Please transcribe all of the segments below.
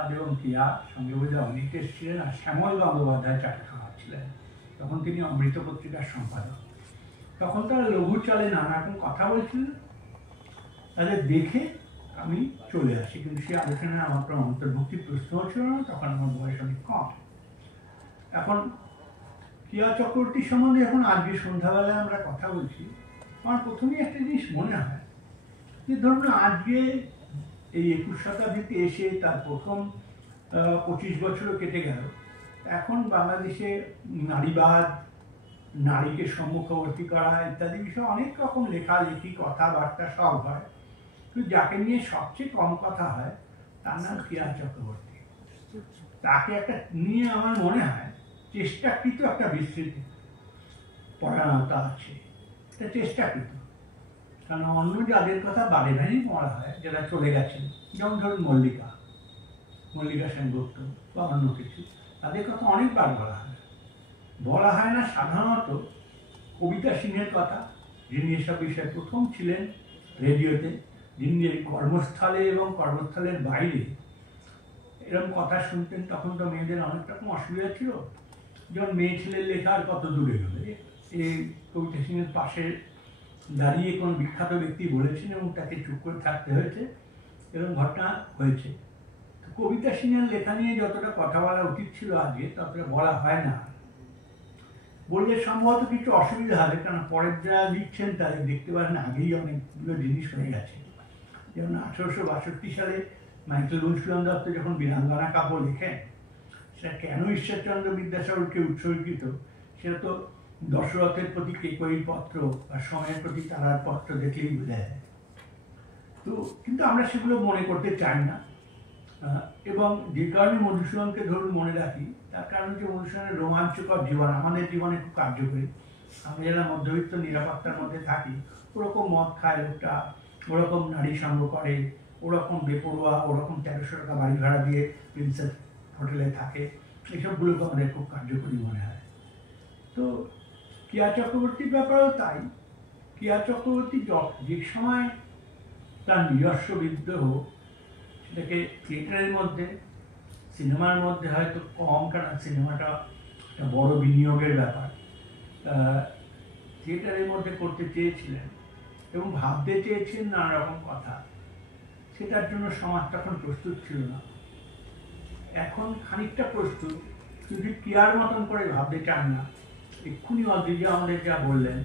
চাঁদ এবং কিয়া সঙ্গে বোধহয় অনিকেশ ছিলেন, আর শ্যামল গঙ্গোপাধ্যায় চাটা খাওয়াচ্ছিলেন। তখন তিনি অমৃত পত্রিকার সম্পাদক। তখন তারা লঘু চালে নানা রকম কথা বলছিলেন। তাদের দেখে আমি চলে আসি, কিন্তু সেই আলোচনায় আমার কোনো অন্তর্ভুক্তির প্রশ্ন ছিল না, তখন আমার বয়স অনেক কম। এখন কিয়া চক্রবর্তী সম্বন্ধে এখন আজকে সন্ধ্যাবেলায় আমরা কথা বলছি, আমার প্রথমেই একটা জিনিস মনে হয় যে ধরুন আজকে এই 21 শতাব্দীতে এসে তার প্রথম 25 বছরও কেটে গেল। এখন বাংলাদেশে নারীবাদ, নারীকে সম্মুখবর্তী করা ইত্যাদি বিষয়ে অনেক রকম লেখালেখি কথাবার্তা সব হয়, কিন্তু যাকে নিয়ে সবচেয়ে কম কথা হয় তার নাম কিয়া চক্রবর্তী। তাকে একটা নিয়ে আমার মনে হয় চেষ্টাকৃত একটা বিস্তৃতি পরায়ণতা আছে, এটা চেষ্টাকৃত। কারণ অন্য যাদের কথা বারে বারেই বলা হয়, যারা চলে গেছেন, যেমন ধরুন মল্লিকা সেনগুপ্ত বা অন্য কিছু, তাদের কথা অনেকবার বলা হয় না। সাধারণত কবিতা সিংহের কথা, যিনি এসব বিষয়ে প্রথম ছিলেন রেডিওতে, যিনি কর্মস্থলে এবং কর্মস্থলের বাইরে এরকম কথা শুনতেন। তখন তো মেয়েদের অনেক রকম অসুবিধা ছিল, যেমন মেয়ে ছেলের লেখা আর কত দূরে গেলে, এই কবিতা সিংহের পাশে দাঁড়িয়ে কোনো বিখ্যাত ব্যক্তি বলেছেন এবং তাকে চুপ করে থাকতে হয়েছে, এরকম ঘটনা হয়েছে। কবিতা সিংহের লেখা নিয়ে যতটা কথা বলা উচিত ছিল আজকে, ততটা বলা হয় না। বললে সম্ভবত কিছু অসুবিধা হবে, কারণ পরের যারা লিখছেন তাদের দেখতে পারেন আগেই অনেকগুলো জিনিস হয়ে গেছে। যেমন 1862 সালে মাইকেল মধুসূদন দত্ত যখন বীরাঙ্গনা কাব্য লেখেন, সেটা কেন ঈশ্বরচন্দ্র বিদ্যাসাগরকে উৎসর্গিত, সেটা তো দশরথের প্রতি কেকয়ীর পত্র বা সময়ের প্রতি তারার পত্র দেখলেই বোঝা যায়। তো কিন্তু আমরা সেগুলো মনে করতে চাই না, এবং যে কারণে মধুসূদনকে ধরুন মনে রাখি, তার কারণ হচ্ছে মধুসূদনের রোমাঞ্চকর জীবন আমাদের জীবনে খুব কার্যকরী। আমরা যারা মধ্যবিত্ত নিরাপত্তার মধ্যে থাকি, ওরকম মদ খায় লোকটা, ওরকম নারী সঙ্গ করে, ওরকম বেপরোয়া, ওরকম 1300 টাকা বাড়ি ভাড়া দিয়ে প্রিন্সেস হোটেলে থাকে, এসবগুলোকে আমাদের খুব কার্যকরী মনে হয়। তো কিয়া চক্রবর্তীর ব্যাপারেও তাই। কিয়া চক্রবর্তী যে সময় তার নিজস্ব বিদ্রোহ, সেটাকে থিয়েটারের মধ্যে, সিনেমার মধ্যে হয়তো কম, কারণ সিনেমাটা একটা বড় বিনিয়োগের ব্যাপার, থিয়েটারের মধ্যে করতে চেয়েছিলেন এবং ভাবতে চেয়েছিলেন নানা রকম কথা, সেটার জন্য সমাজ তখন প্রস্তুত ছিল না। এখন খানিকটা প্রস্তুত, যদি কিয়ার মতন করে ভাবতে চান না। এক্ষুনি অদ্রিজা আমাদের যা বললেন,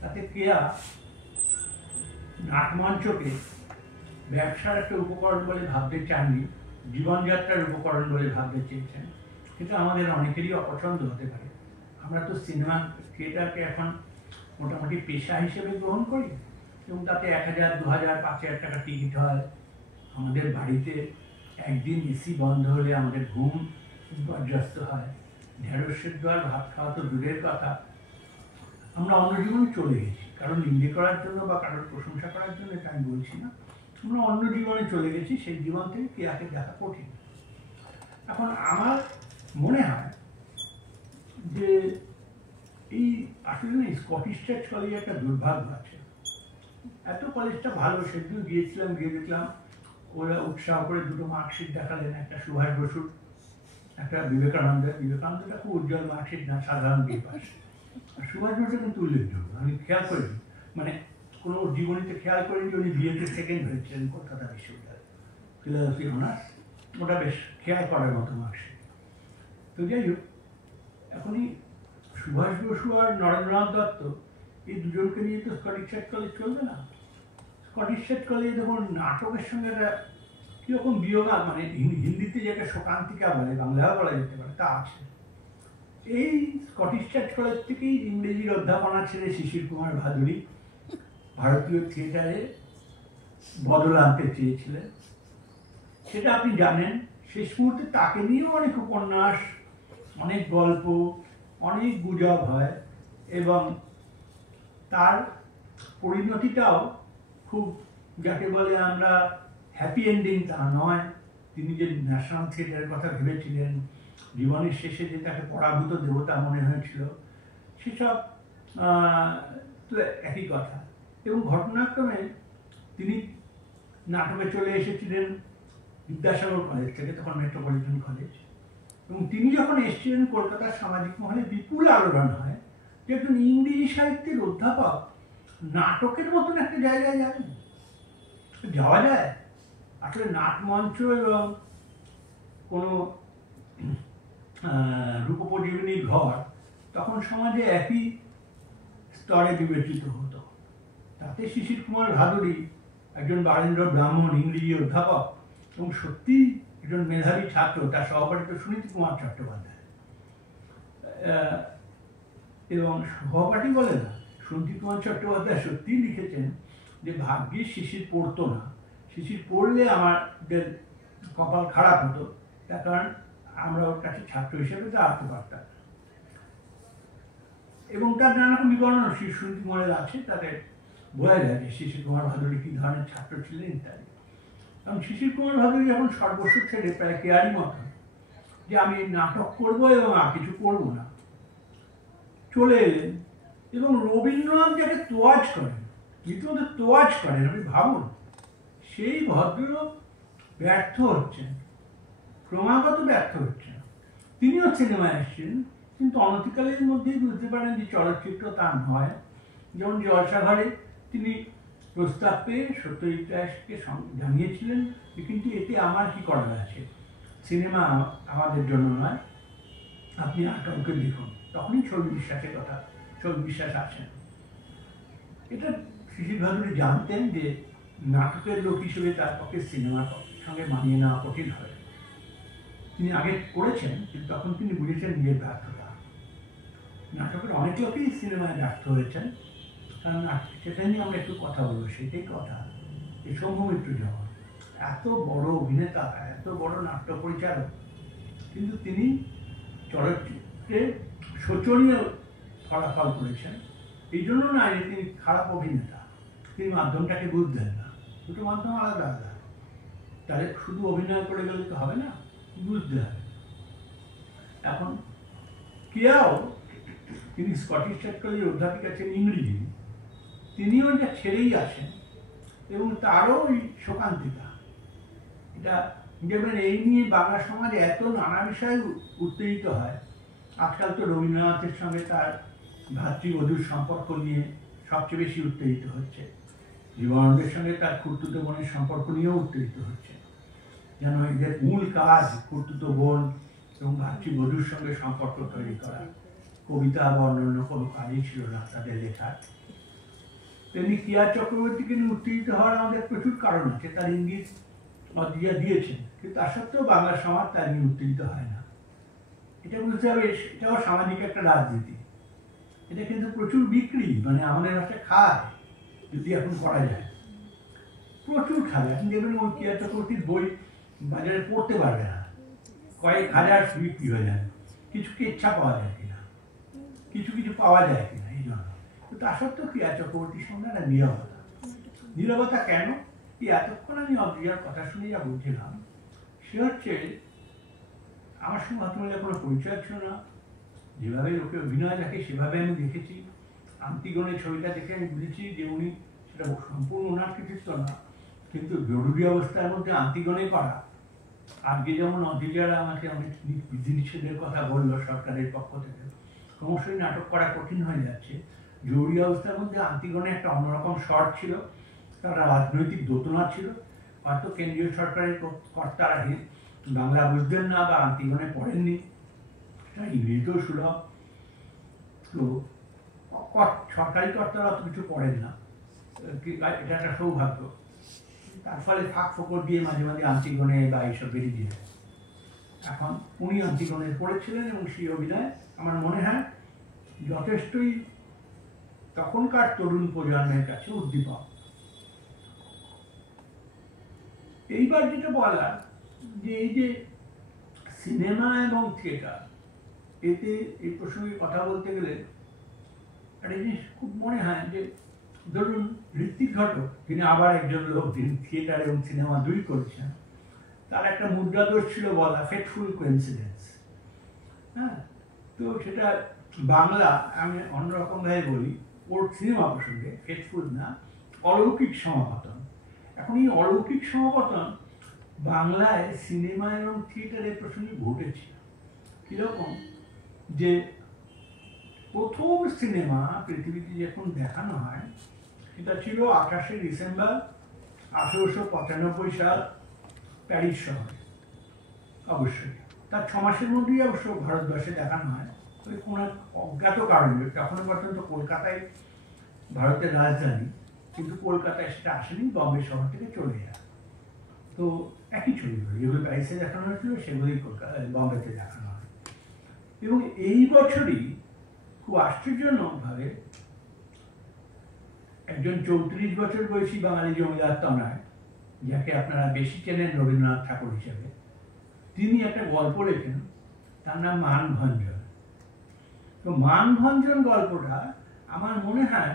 তাতে কিয়া নাটমঞ্চকে ব্যবসার একটা উপকরণ বলে ভাবতে চাননি, জীবনযাত্রার উপকরণ বলে ভাবতে চেয়েছেন। কিন্তু আমাদের অনেকেরই অপছন্দ হতে পারে। আমরা তো সিনেমা থিয়েটারকে এখন মোটামুটি পেশা হিসেবে গ্রহণ করি, এবং তাতে 1000, 2000, 5000 টাকা টিকিট হয়। আমাদের বাড়িতে একদিন এসি বন্ধ হলে আমাদের ঘুম বিপর্যস্ত হয়। ঢেঁড়স সেদ্ধ আর ভাত খাওয়া তো দূরের কথা, আমরা অন্য জীবনে চলে গেছি। কারণ নিন্দে করার জন্য বা কারোর প্রশংসা করার জন্য এটা আমি বলছি না, আমরা অন্য জীবনে চলে গেছি। সেই জীবন থেকে কিয়াকে দেখা কঠিন। এখন আমার মনে হয় যে এই আসলে না, স্কটিশ চার্চ কলেজে একটা দুর্ভাগ্য আছে। এত কলেজটা ভালো, সেদিন গিয়েছিলাম, গিয়ে দেখলাম ওরা উৎসাহ করে দুটো মার্কশিট দেখালেন, একটা সুভাষ বসুর, একটা বিবেকানন্দটা খুব উজ্জ্বল মার্কশিট না, সাধারণ বি পাস। সুভাষ বসু কিন্তু উল্লেখযোগ্য, আমি খেয়াল করিনি, মানে কোনো জীবনীতে খেয়াল করিনি যে উনি বিএতে সেকেন্ড হয়েছিলেন কলকাতা বিশ্ববিদ্যালয়ে, ফিলোসফি অনার্স। ওটা বেশ খেয়াল করার মতো মার্কশিট। তো যাই হোক, এখনই সুভাষ বসু আর নরেন্দ্রনাথ দত্ত, এই দুজনকে নিয়ে তো স্কটিশ চার্চ কলেজ চলবে না। স্কটিশ চার্চ কলেজে দেখুন নাটকের সঙ্গে একটা কীরকম বিয়োগা, মানে হিন্দিতে যেটা শোকান্তিকা বলে, বাংলায় বলা যেতে পারে, তা আছে। এই স্কটিশ চার্চ কলেজ থেকেই ইংরেজির অধ্যাপনা ছেড়ে শিশির কুমার ভাদুরী ভারতীয় থিয়েটারে বদল আনতে চেয়েছিলেন, সেটা আপনি জানেন। শেষ মুহূর্তে তাকে নিয়েও অনেক উপন্যাস, অনেক গল্প, অনেক গুজব হয়, এবং তার পরিণতিটাও খুব, যাকে বলে আমরা হ্যাপি এন্ডিং, তা নয়। তিনি যে ন্যাশনাল থিয়েটারের কথা ভেবেছিলেন, জীবনের শেষে যে তাকে পরাভূত দেবতা মনে হয়েছিল, সেসব তো একই কথা। এবং ঘটনাক্রমে তিনি নাটকে চলে এসেছিলেন বিদ্যাসাগর কলেজ থেকে, তখন মেট্রোপলিটন কলেজ। এবং তিনি যখন এসেছিলেন কলকাতার সামাজিক মহলে বিপুল আলোড়ন হয় যে একজন ইংরেজি সাহিত্যের অধ্যাপক নাটকের মতন একটা জায়গায় যাবেন, যাওয়া যায়? আসলে নাটমঞ্চ এবং কোনো রূপোপজীবনীর ঘর তখন সমাজে একই স্তরে বিবেচিত হতো। তাতে শিশির কুমার ভাদুড়ী একজন বারেন্দ্র ব্রাহ্মণ ইংরেজি অধ্যাপক এবং সত্যি একজন মেধাবী ছাত্র, তার সহপাঠী তো সুনীতি কুমার চট্টোপাধ্যায়, এবং সহপাঠী বলে না, সুনীতি কুমার চট্টোপাধ্যায় সত্যিই লিখেছেন যে ভাগ্যে শিশির পড়তো না, শিশির পড়লে আমাদের কপাল খারাপ হতো, তার কারণ আমরা ওর কাছে ছাত্র হিসেবে দাঁড়াতে পারতাম। এবং তার নানা রকম বিবরণ সুনীতি কুমারের আছে, তাদের বোঝা যায় যে শিশির কুমার ভাদুড়ী কী ধরনের ছাত্র ছিলেন ইত্যাদি। কারণ শিশির কুমার ভাদুড়ী যখন সর্বস্ব ছেড়ে প্রায় কেয়ারি মতন যে আমি নাটক করবো এবং আর কিছু করবো না, চলে এলেন এবং রবীন্দ্রনাথ যাকে তোয়াজ করেন, রীতিমতো তোয়াজ করেন, আপনি ভাবুন, সেই ভদ্রলোক ব্যর্থ হচ্ছেন, ক্রমাগত ব্যর্থ হচ্ছেন। তিনিও সিনেমায় এসেছেন, কিন্তু অনতিকালের মধ্যেই বুঝতে পারেন যে চলচ্চিত্র তার নয়। যেমন জলসাঘরে তিনি প্রস্তাব পেয়ে সত্যজিৎ রায়কে জানিয়েছিলেন যে কিন্তু এতে আমার কি করার আছে, সিনেমা আমাদের জন্য নয়, আপনি আর কাউকে দেখুন। তখনই ছবি বিশ্বাসের কথা, ছবি বিশ্বাস আসেন। এটা শিশির ভাদুড়ী জানতেন যে নাটকের লোক হিসেবে তার পক্ষে সিনেমার সঙ্গে মানিয়ে নেওয়া কঠিন হবে। তিনি আগে করেছেন, কিন্তু তখন তিনি বুঝেছেন নিজের ব্যর্থতা। নাটকের অনেক লোকই সিনেমায় ব্যর্থ হয়েছেন, কারণ সেটা নিয়ে আমরা একটু কথা বলবো। সেটাই কথা, এই শম্ভু যখন এত বড় অভিনেতা, এত বড় নাট্য পরিচালক, কিন্তু তিনি চলচ্চিত্রে শোচনীয় ফলাফল করেছেন। এই জন্য না যে তিনি খারাপ অভিনেতা, তিনি মাধ্যমটাকে বুঝতেন না। দুটো মাধ্যম আলাদা আলাদা, তাহলে শুধু অভিনয় করে গেলে তো হবে না, বুঝতে হবে। এখন কেয়াও, তিনি স্কটিশ চার্চ কলেজের অধ্যাপিকা ছিলেন ইংরেজি, তিনিও এটা ছেড়েই আসেন এবং তারও ওই শোকান্তিকা। এটা দেখবেন এই নিয়ে বাংলা সমাজে এত নানা বিষয়ে উত্তেজিত হয়। আজকাল তো রবীন্দ্রনাথের সঙ্গে তার ভাতৃবধূর সম্পর্ক নিয়ে সবচেয়ে বেশি উত্তেজিত হচ্ছে, জীবনানন্দের সঙ্গে তার খুড়তুতো বোনের সম্পর্ক নিয়েও উত্তেজিত হচ্ছে। যেন এদের মূল কাজ খুড়তুতো বোন এবং ভাতৃবধূর সঙ্গে সম্পর্ক তৈরি করা, কবিতা বা অন্যান্য কোনো কাজই ছিল না তাদের লেখার। তেমনি কিয়া চক্রবর্তীকে নিয়ে উত্তেজিত হওয়ার আমাদের প্রচুর কারণ আছে, তার ইঙ্গিত অদ্রিজা দিয়েছেন, কিন্তু তা সত্ত্বেও বাংলা সমাজ তার নিয়ে উত্তেজিত হয় না। এটা বুঝতে হবে, এটাও সামাজিক একটা রাজনীতি। এটা কিন্তু প্রচুর বিক্রি, মানে আমাদের ভাষায় খায়, যদি এখন করা যায়, প্রচুর খাবে। এখন দেখবেন ওই কিয়া চক্রবর্তীর বই বাজারে পড়তে পারবে না, কয়েক হাজার বিক্রি হয়ে যায়। কিছু ইচ্ছা পাওয়া যায় কিনা, কিছু কিছু পাওয়া যায় কিনা, এই জন্য। তো তা সত্ত্বেও কিয়া চক্রবর্তীর সঙ্গে একটা নীরবতা। নীরবতা কেন? এই এতক্ষণ আমি অদ্রিজার কথা শুনে যা বুঝছিলাম, সে হচ্ছে আমার সঙ্গে হয়তো কোনো পরিচয় ছিল না, যেভাবে লোকে অভিনয় দেখে সেভাবে আমি দেখেছি। আন্তিগণের ছবিটা দেখে আমি বুঝেছি যে উনি, সেটা সম্পূর্ণ ওনার কৃতিত্ব না, কিন্তু জরুরি অবস্থার মধ্যে আন্তিগণে করা। আজকে যেমন অদ্রিজারা আমাকে অনেক বিধিনিষেধের কথা বললো সরকারের পক্ষ থেকে, ক্রমশই নাটক করা কঠিন হয়ে যাচ্ছে। জরুরি অবস্থার মধ্যে আন্তিগণে একটা অন্যরকম স্বর ছিল, তারা রাজনৈতিক দোতনা ছিল। হয়তো কেন্দ্রীয় সরকারের কর্তারা বাংলা বুঝতেন না বা আন্তিগণে পড়েননি, ইংরেজিতেও সুলভ, তো সরকারি কর্তারা অত কিছু পড়েন না, এটা একটা সৌভাগ্য। তার ফলে ফাঁক ফোকর দিয়ে মাঝে মাঝে আন্তিগণে বা এইসব বেরিয়ে যায়। এখন উনি আন্তিগণে পড়েছিলেন এবং সেই অভিনয় আমার মনে হয় যথেষ্টই তখনকার তরুণ প্রজন্মের কাছে উদ্দীপক। এইবার যেটা বলা, যে এই যে সিনেমা এবং থিয়েটার, এতে এই প্রসঙ্গে কথা বলতে গেলে একটা জিনিস খুব মনে হয় যে ধরুন ঋত্বিক ঘটক, তিনি আবার একজন লোক, তিনি থিয়েটার এবং সিনেমা দুই করেছেন, তার একটা মুদ্রাদোষ ছিল বলা ফেটফুল কোইন্সিডেন্স। হ্যাঁ, তো সেটা বাংলা আমি অন্যরকমভাবে বলি, ওর সিনেমা প্রসঙ্গে ফেটফুল না, অলৌকিক সমাপতন। এখন এই অলৌকিক সমাপতন বাংলায় সিনেমা এবং থিয়েটারের প্রসঙ্গে ঘটেছে কিরকম যে প্রথম সিনেমা পৃথিবীতে যখন দেখানো হয় সেটা ছিল 28শে ডিসেম্বর 1895 সাল প্যারিস শহরে। অবশ্যই তার 6 মাসের মধ্যেই অবশ্য ভারতবর্ষে দেখানো হয়, ওই কোনো অজ্ঞাত কারণে। তখনও পর্যন্ত কলকাতায় ভারতের রাজধানী, কিন্তু কলকাতায় সেটা আসেনি, বম্বে শহর থেকে চলে যায়। তো একই ছবিগুলো যেগুলো প্যারিসে দেখানো হয়েছিল সেগুলোই বম্বেতে দেখানো হয়। এবং এই বছরই খুব আশ্চর্যজনকভাবে একজন 34 বছর বয়সী বাঙালি জমিদার তনয়, যাকে আপনারা বেশি চেনেন রবীন্দ্রনাথ ঠাকুর হিসেবে, তিনি একটা গল্প লেখেন, তার নাম মানভঞ্জন। তো মানভঞ্জন গল্পটা আমার মনে হয়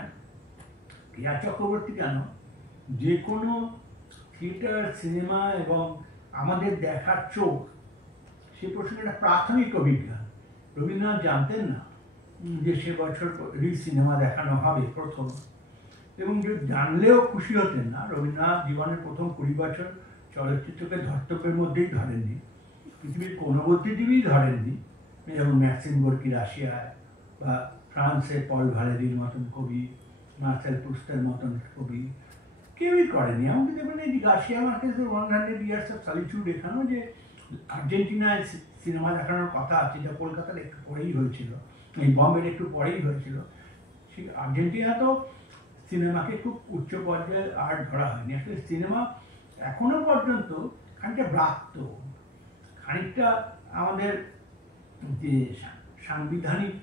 প্রিয়া চক্রবর্তী কেন, যে কোনো থিয়েটার, সিনেমা এবং আমাদের দেখার চোখ, সে প্রশ্নে একটা প্রাথমিক অভিজ্ঞান। রবীন্দ্রনাথ জানতেন না যে সে বছর সিনেমা দেখানো হবে প্রথম, এবং যে জানলেও খুশি হতেন না। রবীন্দ্রনাথ জীবনের প্রথম 20 বছর চলচ্চিত্রকে ধর্তব্যের মধ্যেই ধরেননি, পৃথিবীর কোনো বুদ্ধিজীবী ধরেননি, যেমন ম্যাক্সিম গোর্কি রাশিয়ায়, বা ফ্রান্সের পল ভালেরির মতন কবি, মার্সেল প্রুস্টের মতন কবি, কেউই করেনি। এমনকি দেখবেন এই গার্সিয়া মার্কেসের 100 Years of Solitude এখানেও যে আর্জেন্টিনায় সিনেমা দেখানোর কথা আছে, যা কলকাতার একটু পরেই হয়েছিল, এই বম্বের একটু পরেই হয়েছিল, সেই আর্জেন্টিনা তো সিনেমাকে খুব উচ্চ পর্যায়ে আর্ট ধরা হয়নি। আসলে সিনেমা এখনো পর্যন্ত খানিকটা ব্রাত্য, খানিকটা আমাদের যে সাংবিধানিক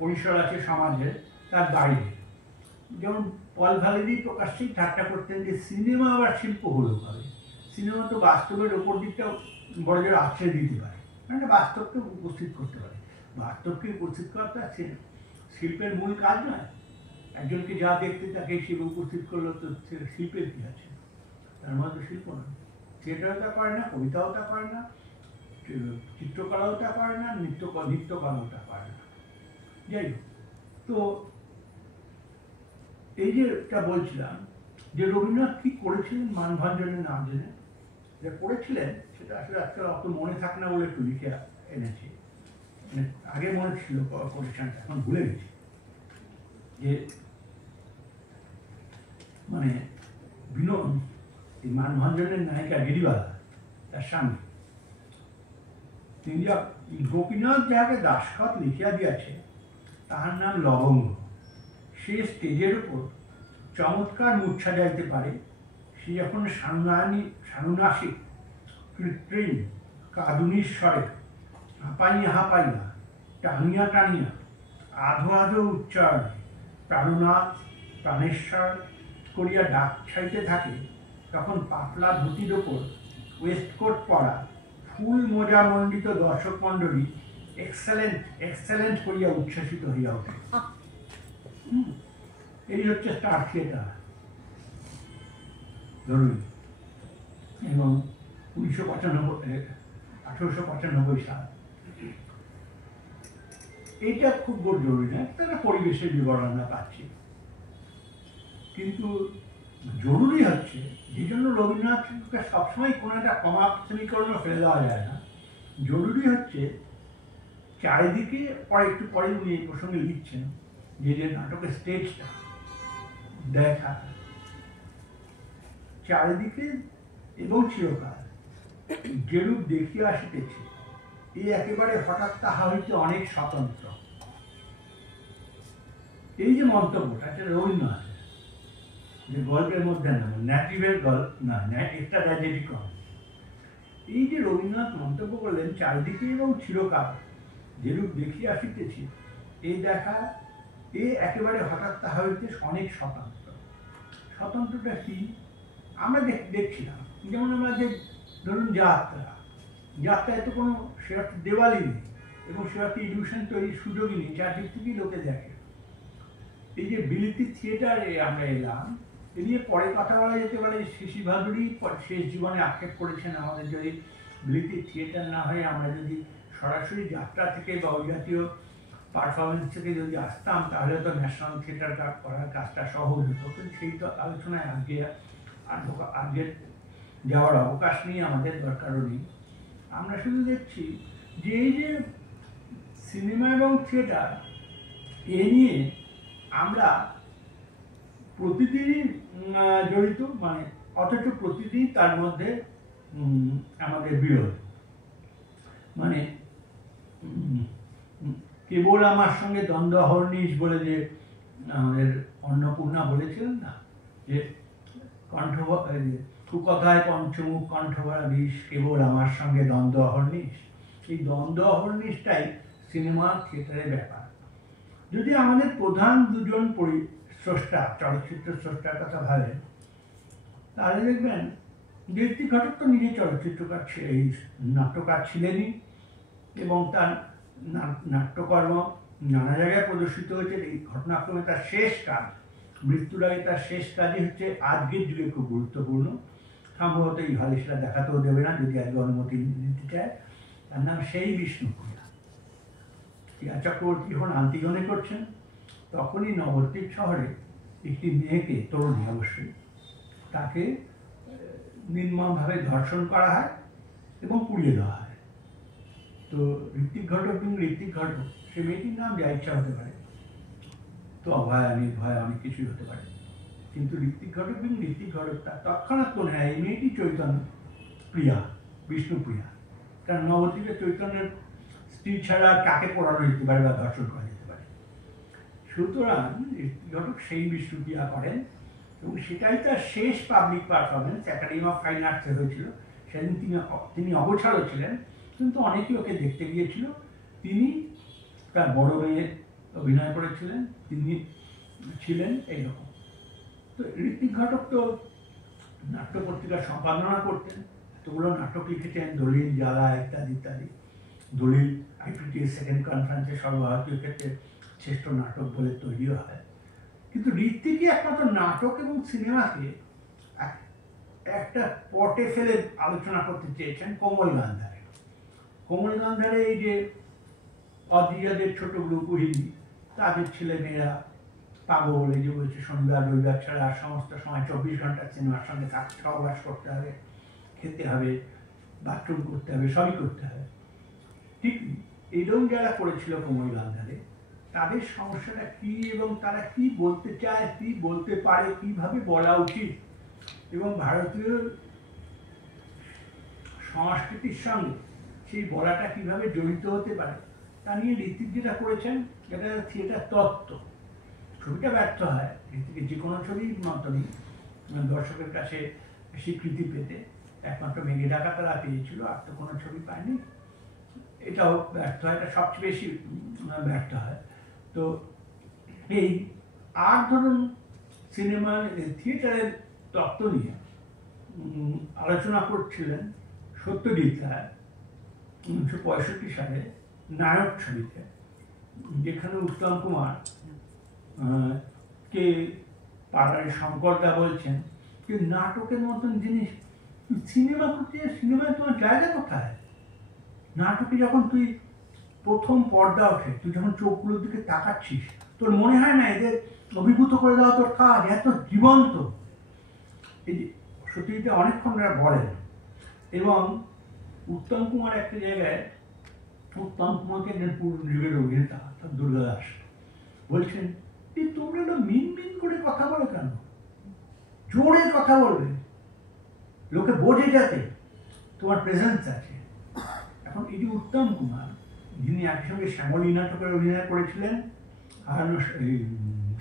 পরিসর আছে সমাজের, তার বাইরে। যেমন পল ভালেরি প্রকাশ্যেই ঠাট্টা করতেন যে সিনেমা আবার শিল্প হলো ভাবে, সিনেমা তো বাস্তবের ওপর দিকটা বড় জোর আশ্রয় দিতে পারে, মানে বাস্তবকে উপস্থিত করতে পারে। বাস্তবকে উপস্থিত করাটা শিল্পের মূল কাজ নয়। একজনকে যা দেখতে তাকে হিসেবে উপস্থিত করলো, তো শিল্পের কি আছে? তার মধ্যে শিল্প নয়। থিয়েটারও তা করে না, কবিতাও তা করে না, চিত্রকলাও তা করে না, নৃত্যকলাও তা করে না। যাই হোক, তো এই যেটা বলছিলাম যে রবীন্দ্রনাথ কি করেছিলেন মানভঞ্জনের নাম জেনে, যে করেছিলেন সেটা আসলে আজকাল অত মনে থাকে না বলে একটু লিখে এনেছি। আগে মনে ছিল করেছেন, এখন ভুলে গেছি। যে মানে বিনোদ, এই মানভঞ্জনের নায়িকা গিরিবালা, তার স্বামী, তিনি যা গোপীনাথ যাকে দাসখত লিখিয়া দিয়াছে, তাহার নাম লবঙ্গ। সে স্টেজের উপর চমৎকার মূর্ছা যাইতে পারে। সে যখন সানুনাসিক কৃত্রিম কাঁদুনির স্বরে হাঁপাইয়া হাঁপাইয়া, টানিয়া টানিয়া, আধো আধো উচ্চারণে প্রাণনাথ প্রাণেশ্বর করিয়া ডাক ছাইতে থাকে, তখন পাতলা ধুতির ওপর ওয়েস্টকোট পরা ফুল মোজা মণ্ডিত দর্শক মণ্ডলী এক্সেলেন্ট এক্সেলেন্ট করিয়া উচ্ছ্বসিত হইয়া ওঠে। এই হচ্ছে স্টার থিয়েটার ধরুন। এবং 1895 সাল, এইটা খুব জরুরি না, একটা পরিবেশের বিবরণ আমরা পাচ্ছি, কিন্তু জরুরি হচ্ছে, যে জন্য রবীন্দ্রনাথকে সবসময় কোনো একটা কমার্থনীকরণও ফেলে দেওয়া যায় না। জরুরি হচ্ছে চারিদিকে, পরে একটু পরে উনি এই প্রসঙ্গে লিখছেন, যে নাটকের স্টেজটা দেখা চারিদিকে এবং চিরকাল যেরূপ দেখিয়া আসিতেছে, এই একেবারে হঠাৎ তাহা হইতে অনেক স্বতন্ত্র। এই যে মন্তব্যটা, এটা রবীন্দ্রনাথ যে গল্পের মধ্যে না, ন্যাটিভের গল্প না, একটা ট্র্যাজেডি কম। এই যে রবীন্দ্রনাথ মন্তব্য করলেন, চারিদিকে এবং চিরকাল যেরূপ দেখিয়া আসিতেছি, এই দেখা এ একেবারে হঠাৎ তাহা হইতে অনেক স্বতন্ত্র। স্বতন্ত্রটা কি আমরা দেখছিলাম, যেমন আমরা যে ধরুন যাত্রায় তো কোনো সেরকম দেওয়ালি নেই, এবং সেরকম ইলিউশন তৈরির সুযোগই নেই, চারদিক থেকেই লোকে দেখে। এই যে বিলিতি থিয়েটারে আমরা এলাম, এ নিয়ে পরে কথা বলা যেতে পারে। শশী ভাদুরী শেষ জীবনে আক্ষেপ করেছেন, আমাদের যদি বিলিতি থিয়েটার না হয়ে আমরা যদি সরাসরি যাত্রা থেকে বা ওই জাতীয় পারফরমেন্স থেকে যদি আসতাম, তাহলে তো ন্যাশনাল থিয়েটার করার কাজটা সহজ হতো। কিন্তু সেই তো আলোচনায় আজকের যাওয়ার অবকাশ নেই, আমাদের দরকারও নেই। আমরা শুধু দেখছি যে এই যে সিনেমা এবং থিয়েটার এ নিয়ে আমরা প্রতিদিনই জড়িত, মানে অথচ প্রতিদিন তার মধ্যে আমাদের বিরোধ। মানে কেবল আমার সঙ্গে দ্বন্দ্ব হরনিশ বলে যে আমাদের অন্নপূর্ণা বলেছিলেন না, যে কুকথায় পঞ্চমুখ কণ্ঠভরা বিষ, কেবল আমার সঙ্গে দ্বন্দ্ব অহর্নিশ। এই দ্বন্দ্ব অহর্নিশটাই সিনেমা থিয়েটারের ব্যাপার। যদি আমাদের প্রধান দুজন স্রষ্টা, চলচ্চিত্র স্রষ্টার কথা ভাবেন, তাহলে দেখবেন ঋত্বিক ঘটক তো নিজে চলচ্চিত্রকার, এই নাট্যকার ছিলেনই, এবং তার নাট্যকর্ম নানা জায়গায় প্রদর্শিত হয়েছে। এই ঘটনাক্রমে তার শেষ কাজ, মৃত্যুর আগে তার শেষ কাজই হচ্ছে আজকের যুগে খুব গুরুত্বপূর্ণ, সম্ভবত এই হলে সেটা দেখাতেও দেবে না যদি আজকে অনুমতি নিতে চায়। তার নাম সেই বিষ্ণুপ্রিয়া। টিয়া চক্রবর্তী যখন আন্তিগণে করছেন, তখনই নবদ্বীপ শহরে একটি মেয়েকে, তরুণী অবশ্যই, তাকে নির্মমভাবে ধর্ষণ করা হয় এবং পুড়িয়ে দেওয়া হয়। তো ঋত্বিক ঘটক সে মেয়েটির নাম যা ইচ্ছা হতে পারে, তো অভয়া নির্ভয়া অনেক কিছুই হতে পারে, কিন্তু ঋত্বিক ঘটক তার তৎক্ষণাৎ মনে হয় এই মেয়েটি চৈতন্য প্রিয়া, বিষ্ণুপ্রিয়া। কারণ নবদ্বীপের চৈতন্যের স্ত্রী ছাড়া কাকে পড়ানো যেতে পারে বা ধর্ষণ করা যেতে পারে। সুতরাং ঋত্বিক ঘটক সেই বিষ্ণুপ্রিয়া করেন, এবং সেটাই তার শেষ public performance academy of fine আর্টসে হয়েছিল। সেদিন তিনি অগোছালো ছিলেন, কিন্তু অনেকেই ওকে দেখতে গিয়েছিল। তিনি তার বড় মেয়ে অভিনয় করেছিলেন, তিনি ছিলেন এইরকম। তো ঋত্বিক ঘটক তো নাট্য পত্রিকা সম্পাদনা করতেন, এতগুলো নাটক লিখেছেন, দলিল, জ্বালা ইত্যাদি ইত্যাদি। দলিল IPTS সেকেন্ড কনফারেন্সে সর্বভারতীয় ক্ষেত্রে শ্রেষ্ঠ নাটক বলে তৈরিও হয়। কিন্তু ঋত্বিকই একমাত্র নাটক এবং সিনেমাকে একটা পটে ফেলে আলোচনা করতে চেয়েছেন কোমল গান্ধারে। কোমল গান্ধারে এই যে অদ্রিজাদের ছোট গ্রুপহিনী, তাদের ছেলে মেয়েরা পাগল, এই যে বলছে সন্ধ্যা রবিবার ছাড়া সমস্ত সময় 24 ঘন্টা সিনেমার সঙ্গে সহবাস করতে হবে, খেতে হবে, বাথরুম করতে হবে, সবই করতে হবে। ঠিক এরকম যারা করেছিল কোমল গান্ধারে, তাদের সমস্যাটা কি এবং তারা কি বলতে চায়, কি বলতে পারে, কিভাবে বলা উচিত, এবং ভারতীয় সংস্কৃতির সঙ্গে সেই বলাটা কিভাবে জড়িত হতে পারে, তা নিয়ে ঋত্বিক যেটা করেছেন, যেটা থিয়েটার তত্ত্ব। ছবিটা ব্যর্থ হয়, ঋত্বিকের যে কোনো ছবির মতনই দর্শকের কাছে স্বীকৃতি পেতে একমাত্র মেঘে ডাকা তারা পেয়েছিল, আর তো কোনো ছবি পায়নি। এটাও ব্যর্থ হয়, এটা সবচেয়ে বেশি ব্যর্থ হয়। তো এই আর ধরুন সিনেমার থিয়েটারের তত্ত্ব নিয়ে আলোচনা করছিলেন সত্যজিৎ রায় 1965 সালে নায়ক ছবিতে, যেখানে উত্তম কুমার কে পাড়ায় শঙ্করদা বলছেন যে নাটকের মতন জিনিস সিনেমা করতে, সিনেমায় তোমার জায়গা কোথায়? নাটকে যখন তুই প্রথম পর্দা ওঠে, তুই যখন চোখগুলোর দিকে তাকাচ্ছিস, তোর মনে হয় না এদের অভিভূত করে দেওয়া তোর কাজ এত জীবন্ত? এই যে সত্যজিৎ অনেকক্ষণ বলেন। এবং উত্তম কুমার একটা জায়গায়, উত্তম কুমারকে পূর্ণ যুগের অভিনেতা দুর্গা দাস বলছেন যে তোমরা না মিন মিন করে কথা বলে কেন, জোরে কথা বলবে, লোকে বোঝে যাতে তোমার প্রেজেন্স আছে। এখন এই যে উত্তম কুমার, যিনি একই সঙ্গে শ্যামলী নাটকের অভিনয় করেছিলেন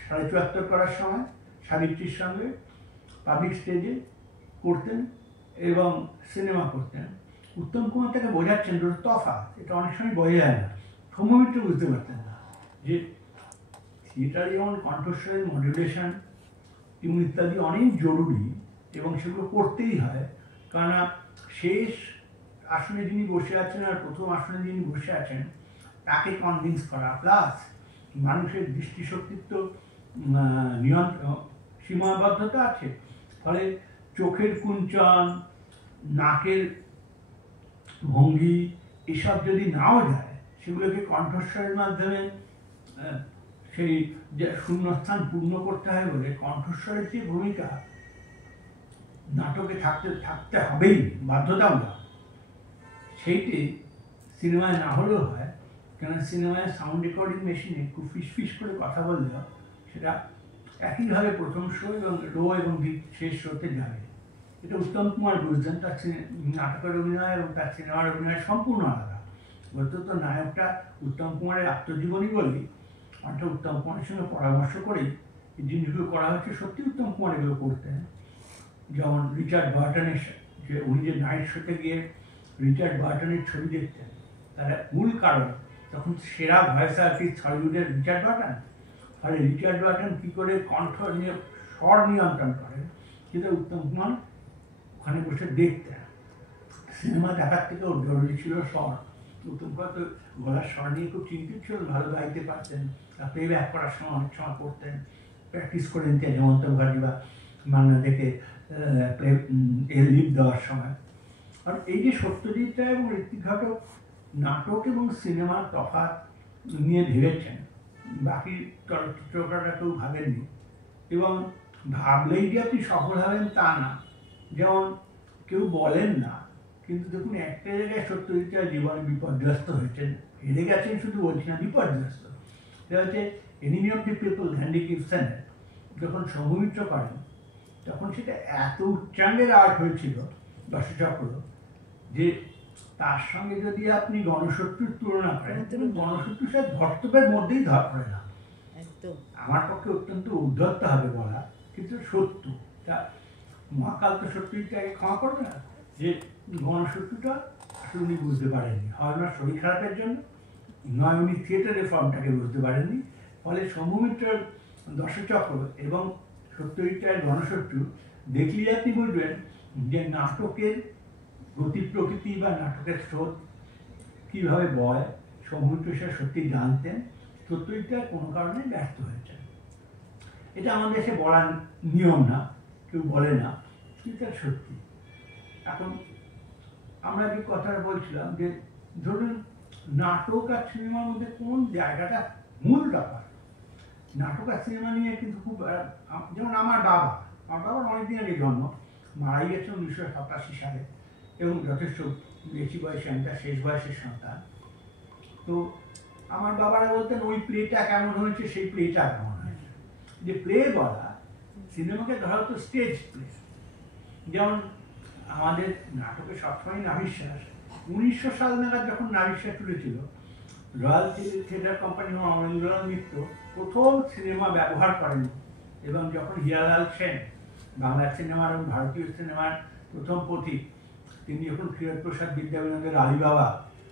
74.5 করার সময় সাবিত্রীর সঙ্গে পাবলিক স্টেজে করতেন এবং সিনেমা করতেন, উত্তম কুমার তাকে বোঝাচ্ছেন তফা, এটা অনেক সময় বোঝা যায় না, সৌম্যমিত্র বুঝতে পারতেন না যে থিয়েটারে যেমন কণ্ঠস্বরের মডুলেশন এবং ইত্যাদি অনেক জরুরি এবং সেগুলো করতেই হয়, কারণ শেষ আসনে যিনি বসে আছেন আর প্রথম আসনে যিনি বসে আছেন তাকে কনভিন্স করা, প্লাস মানুষের দৃষ্টিশক্তির তো সীমাবদ্ধতা আছে, ফলে চোখের কুঞ্চন, নাকের ভঙ্গি এসব যদি নাও যায়, সেগুলোকে কণ্ঠস্বরের মাধ্যমে সেই শূন্যস্থান পূর্ণ করতে হয় বলে কণ্ঠস্বরের যে ভূমিকা নাটকে থাকতে হবেই বাধ্যতামূলক, সেইটি সিনেমায় না হলেও হয়, কেন সিনেমায় সাউন্ড রেকর্ডিং মেশিনে খুব ফিস করে কথা বললেও সেটা একইভাবে প্রথম শো এবং শেষ শোতে যাবে। এটা উত্তম কুমার বুঝলেন, তার নাটকের অভিনয় এবং তার সিনেমার অভিনয় সম্পূর্ণ আলাদা। অন্তত নায়কটা উত্তম কুমারের আত্মজীবনী বলেই, অর্থাৎ উত্তম কুমারের সঙ্গে পরামর্শ করেই এই জিনিসগুলো করা হচ্ছে। সত্যি উত্তম কুমার এগুলো করতেন। যেমন রিচার্ড বার্টনের, যে উনি যে নাইট শোতে গিয়ে রিচার্ড বার্টনের ছবি দেখতেন, তার মূল কারণ তখন সেরা ভয়েস আর্টিস্ট হলিউডের রিচার্ড বার্টন। ফলে রিচার্ড বার্টন কী করে কণ্ঠ নিয়ে স্বর নিয়ন্ত্রণ করেন সেটা উত্তম কুমার ওখানে বসে দেখতেন। সিনেমা দেখার থেকেও জরুরি ছিল স্বর। উত্তম কুমার তো গলার স্বর নিয়ে খুব চিন্তিত ছিল, ভালো গাইতে পারতেন, প্লেব্যাক করার সময় অনেক সময় করতেন, প্র্যাকটিস করে নিতেন হেমন্ত মুখার্জি বা মান্না দেখে লিপ দেওয়ার সময়। আর এই যে সত্যজিৎ রায় এবং ঋত্বিক ঘটক নাটক এবং সিনেমার তফাৎ নিয়ে ভেবেছেন, বাকি চলচ্চিত্রকাররা কেউ ভাবেননি, এবং ভাবলেই যে আপনি সফল হবেন তা না। যেমন কেউ বলেন না, কিন্তু দেখুন একটা জায়গায় সত্যজিৎ রায় জীবনে বিপর্যস্ত হয়েছেন, হেরে গেছেন শুধু বলছি না, বিপর্যস্ত। সেটা হচ্ছে এনিমি অফ দি পিপল হ্যান্ডি কিপসনের যখন সঙ্গমিত্র করেন, তখন সেটা এত উচ্চাঙ্গের আর্ট হয়েছিল দশচক্র, যে তার সঙ্গে যদি আপনি গণশত্রুর তুলনা করেন, গণশত্রু সে ধর্তব্যের মধ্যেই ধর করে না। আমার পক্ষে অত্যন্ত উদ্ধত্ত হবে বলা, কিন্তু সত্য তা মহাকাল তো সত্যিটাকে ক্ষমা করবে না, যে গণশত্রুটা আসলে উনি বুঝতে পারেননি, হয় ওনার শরীর খারাপের জন্য, নয় উনি থিয়েটারের ফর্মটাকে বুঝতে পারেননি। ফলে সৌম্যমিত্রের দশচক্র এবং সত্যজিৎ রায়ের গণশত্রু দেখলেই আপনি বুঝবেন যে নাটকের গতি প্রকৃতি বা নাটকের স্রোত কীভাবে বয়। সৌম্যমিত্র সে সত্যি জানতেন, সত্যজিৎ রায় কোনো কারণে ব্যর্থ হয়েছেন। এটা আমাদের দেশে বলার নিয়ম না, কেউ বলে না, কিন্তু এটা সত্যি। এখন আমরা যে কথাটা বলছিলাম, যে ধরুন নাটক আর সিনেমার মধ্যে কোন জায়গাটা মূল ব্যাপার। নাটক আর সিনেমা নিয়ে কিন্তু খুব, যেমন আমার বাবার অনেকদিন আগে জন্ম, মারাই গেছে 1987 সালে, এবং যথেষ্ট বেশি বয়সে, আমি তার শেষ বয়সের সন্তান। তো আমার বাবারা বলতেন ওই প্লেটা কেমন হয়েছে, সেই প্লেটা কেমন হয়েছে। যে প্লে বলা, সিনেমাকে ধরা হতো স্টেজ প্লে। যেমন আমাদের নাটকে সবসময় নাভিশ্বাস, 1900 সাল নাগাদ যখন নাভিশ্বাস তুলেছিল, রয়্যাল থিয়েটার কোম্পানি এবং অমরেন্দ্রলাল মিত্র প্রথম সিনেমা ব্যবহার করেন, এবং যখন হিরালাল সেন বাংলা সিনেমার এবং ভারতীয় সিনেমার প্রথম পথিক, তিনি যখন ক্ষীরপ্রসাদ বিদ্যাবিনোদের আলিবাবা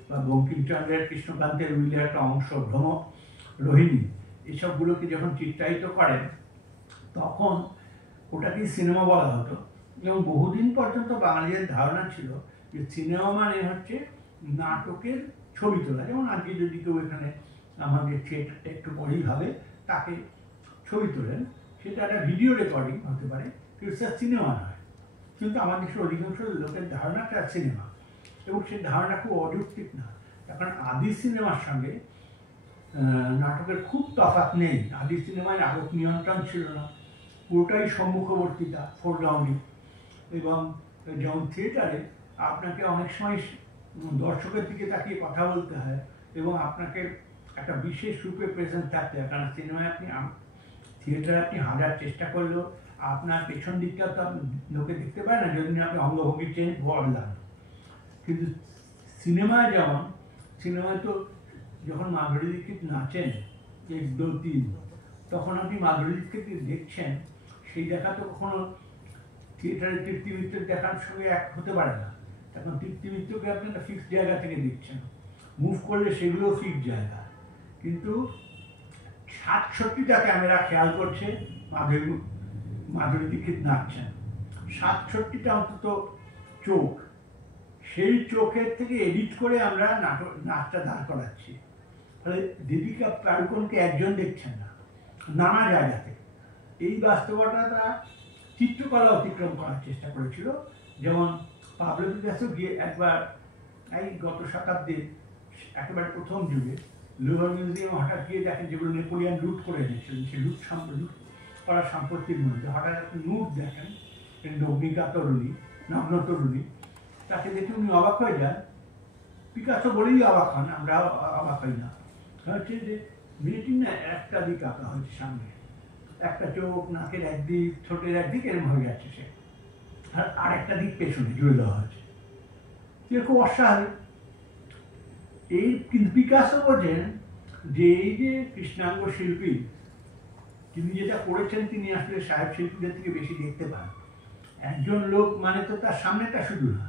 বা বঙ্কিমচন্দ্রের কৃষ্ণকান্তের উইলের একটা অংশ ভ্রম রোহিণী, এসবগুলোকে যখন চিত্রায়িত করেন, তখন ওটাকেই সিনেমা বলা হতো। এবং বহুদিন পর্যন্ত বাঙালিদের ধারণা ছিল যে সিনেমা মানে হচ্ছে নাটকের ছবি তোলা। যেমন আজকে যদি কেউ এখানে আমাদের থিয়েটারটা একটু পরেই হবে, তাকে ছবি তোলেন, সেটা একটা ভিডিও রেকর্ডিং হতে পারে, কিন্তু সেটা সিনেমা নয়। কিন্তু আমাদের দেশের অধিকাংশ লোকের ধারণাটা সিনেমা, এবং সেই ধারণা খুব অযৌক্তিক না। কারণ আদি সিনেমার সঙ্গে নাটকের খুব তফাৎ নেই। আদি সিনেমায় নাটক নিয়ন্ত্রণ ছিল না, পুরোটাই সম্মুখবর্তিতা, ফোরগ্রাউন্ডিং। এবং যেমন থিয়েটারে আপনাকে অনেক সময় দর্শকের দিকে তাকিয়ে কথা বলতে হয়, এবং আপনাকে একটা বিশেষ রূপে প্রেজেন্ট থাকতে হয়। কারণ সিনেমায় আপনি, থিয়েটারে আপনি হাজার চেষ্টা করলেও আপনার পেছন দিকটা তো লোকে দেখতে পায় না, যদি আপনি অঙ্গভঙ্গি চেঞ্জ বদলান। কিন্তু সিনেমায় যেমন, সিনেমায় তো যখন মাধুরী দীক্ষিত নাচেন 1, 2, 3, তখন আপনি মাধুরী দীক্ষিত দেখছেন, সেই দেখা তো কখনো থিয়েটারের তৃপ্তি মিত্রের দেখার সঙ্গে এক হতে পারে না। তখন তৃপ্তি মিত্রকে আপনি একটা ফিক্সড জায়গা থেকে দেখছেন, মুভ করলে সেগুলো ফিক্সড জায়গা। কিন্তু 67টা ক্যামেরা খেয়াল করছে মাধুরী দীক্ষিত নাচছেন, 67টা অন্তত চোখ, সেই চোখের থেকে এডিট করে আমরা নাচটা দাঁড় করাচ্ছি। ফলে দীপিকা পাড়ুকোনকে একজন দেখছেন না, নানা জায়গা থেকে। এই বাস্তবতাটা চিত্রকলা অতিক্রম করার চেষ্টা করেছিল। যেমন পাবলো পিকাসো গিয়ে একবার, এই গত শতাব্দীর একেবারে প্রথম যুগে লুভার মিউজিয়াম হঠাৎ গিয়ে দেখেন যেগুলো নেপোলিয়ান লুট করে এনেছিলেন, সেই লুট করার সম্পত্তির মধ্যে হঠাৎ আপনি নোট দেখেন, নগ্নিকা তরুণী, নগ্ন তরুণী, তাকে দেখে উনি অবাক হয়ে যান। পিকাসো বলেই অবাক হন, আমরা অবাক হই না। হচ্ছে যে মেয়েটি না একটা দিক আঁকা হয়েছে সামনে, একটা চোখ, নাকের একদিক, ঠোঁটের একদিক এরম হয়ে যাচ্ছে সে, আর একটা দিক পেছনে জুড়ে দেওয়া হয়েছে। খুব অস্বাভাবিক। এই কিন্তু পিকাসো বোঝেন যে এই যে কৃষ্ণাঙ্গ শিল্পী তিনি যেটা করেছেন, তিনি আসলে সাহেব শিল্পীদের থেকে বেশি দেখতে পান। একজন লোক মানে তো তার সামনেটা শুধু না,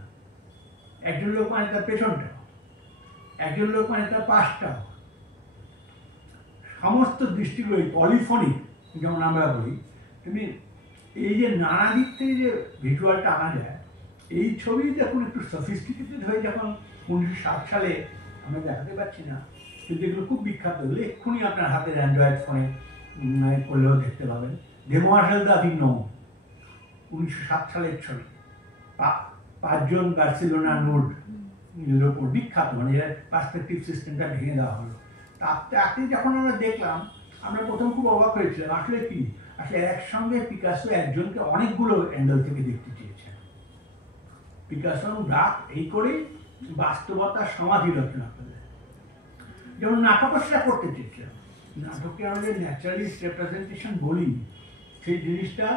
একজন লোক মানে তার পেছনটা, একজন লোক মানে তার পাশটাও, সমস্ত দৃষ্টিগুলো পলিফনিক যেমন আমরা বলি। তুমি এই যে নানা দিক থেকে যে ভিজুয়ালটা আনা যায়, এই ছবি যখন একটু সফিস্টিকেটেড হয়ে যখন 1960 সালে আমরা দেখাতে পারছি না, কিন্তু এগুলো খুব বিখ্যাত। এগুলো এক্ষুনি আপনার হাতের অ্যান্ড্রয়েড ফোনে করলেও দেখতে পাবেন। দেমোয়াজেল দা ভিগনোম 1907 সালের ছবি, 5 জন বার্সেলোনা নোট এর উপর বিখ্যাত, মানে পার্সপেক্টিভ সিস্টেমটা ভেঙে দেওয়া হলো। তাতে যখন আমরা দেখলাম, আমরা প্রথম খুব অবাক হয়েছিলাম। আসলে কি, আসলে একসঙ্গে পিকাসো একজনকে অনেকগুলো অ্যাঙ্গেল থেকে দেখতে চেয়েছেন। পিকাসো রাত এই করেই বাস্তবতার সমাধি রচনা করলেন। যেমন নাটকও সেটা করতে চেয়েছিলাম। নাটককে আমাদের ন্যাচারালিস্ট রিপ্রেজেন্টেশন বলি, সেই জিনিসটা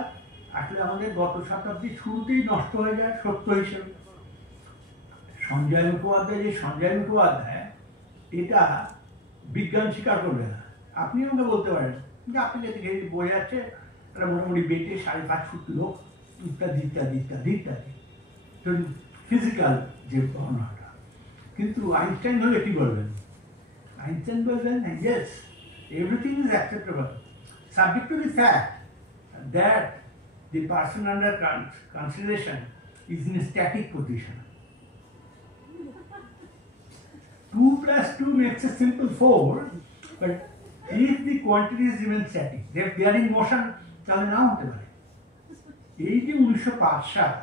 আসলে আমাদের গত শতাব্দীর শুরুতেই নষ্ট হয়ে যায় সত্য হিসেবে। সঞ্জয় মুখোপাধ্যায় যে সঞ্জয় মুখোপাধ্যায়, এটা বিজ্ঞান স্বীকার করবে না। আপনি আমাকে বলতে পারেন যে আপনি যে বই আছে একটা মোটামুটি বেটে 5.5 ফুট লোক, ইত্যাদি ইত্যাদি ইত্যাদি ইত্যাদি, ফিজিক্যাল যে বর্ণনাটা। কিন্তু আইনস্টাইন হলে কি বলবেন? আইনস্টাইন বলবেন, yes, everything is acceptable subject to the fact that the person under consideration is in a static position. 2 plus 2 makes a simple 4, but if the quantity is even static, they are in motion, তাহলে নাও হতে পারে। এই যে 1905 সাল,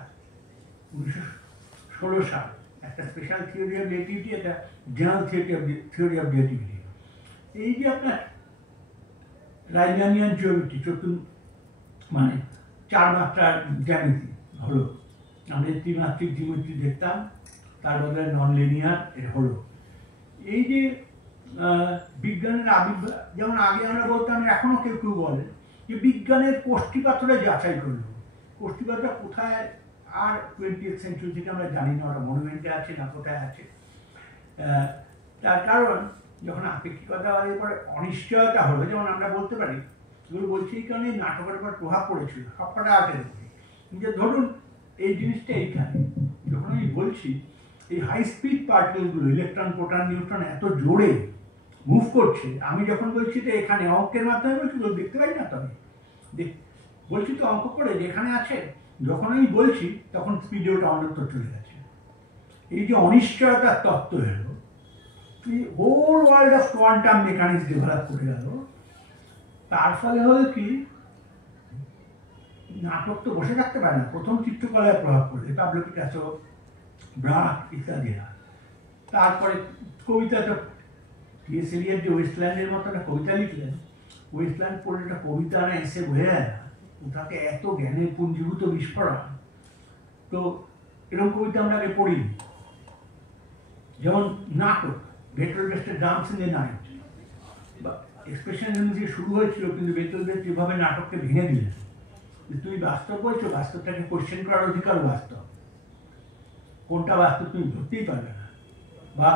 1916 সাল, একটা special theory of relativity, একটা general theory of relativity. এই যে আপনার রাইমানিয়ান জিওমেট্রি, মানে 4 মাত্রার জ্যামিতি হলো, আমরা ত্রিমাত্রিক জিওমেট্রি দেখতাম, তার বদলে নন লিনিয়ার এর হলো। এই যে বিজ্ঞানের আবির্ভাব, যেমন আগে আমরা বলতাম, এখনো কেউ কেউ বলে যে বিজ্ঞানের কোষ্ঠী পাথরে যাচাই করলো। কোষ্ঠী পাথর কোথায় আর 20th সেঞ্চুরি থেকে আমরা জানি না, ওরা মনুমেন্টে আছে না কোথায় আছে। তার কারণ যখন আপেক্ষিকতাবাদের পরে অনিশ্চয়তা হলো, যেমন আমরা বলতে পারি, এগুলো বলছি এই কারণে নাটকের উপর প্রভাব পড়েছিল সবকটা আর্টের উপরে। যে ধরুন এই জিনিসটা এইখানে, যখন আমি বলছি এই হাই স্পিড পার্টিকেলগুলো, ইলেকট্রন, প্রোটন, নিউট্রন এত জোরে মুভ করছে, আমি যখন বলছি যে এখানে অঙ্কের মাধ্যমে বলছি, দেখতে পাই না, তবে বলছি তো অঙ্ক করে যেখানে আছে, যখন আমি বলছি তখন স্পিডে ওটা অন্যত্র চলে গেছে। এই যে অনিশ্চয়তার তত্ত্ব এলো, whole world of quantum mechanics develop করে গেল। তার ফলে হলো কি, নাটক তো বসে থাকতে পারে না, প্রথম চিত্রকলায় প্রভাব পড়ে, পাবলো পিকাসো, ব্রাক ইত্যাদিরা। তারপরে কবিতা তো টি.এস. এলিয়ট যে ওয়েস্টল্যান্ডের মতো একটা কবিতা লিখলেন, ওয়েস্টল্যান্ড পড়লে একটা কবিতা না এসে বোঝা যায় না, তাতে এত জ্ঞানের পুঞ্জীভূত বিস্ফোরণ। তো এরকম কবিতা আমরা আগে পড়িনি। যেমন নাটক, বেটল বেস্টের Drums in the Night, expressionism দিয়ে শুরু হয়েছিল, কিন্তু বেতল বেস্ট যেভাবে নাটককে ভেঙে দিলেন, তুমি বাস্তব বলছো, বাস্তবটাকে কোশ্চেন করার অধিকার বাস্তব, কোনটা বাস্তব তুমি ধরতেই পারবে না। বা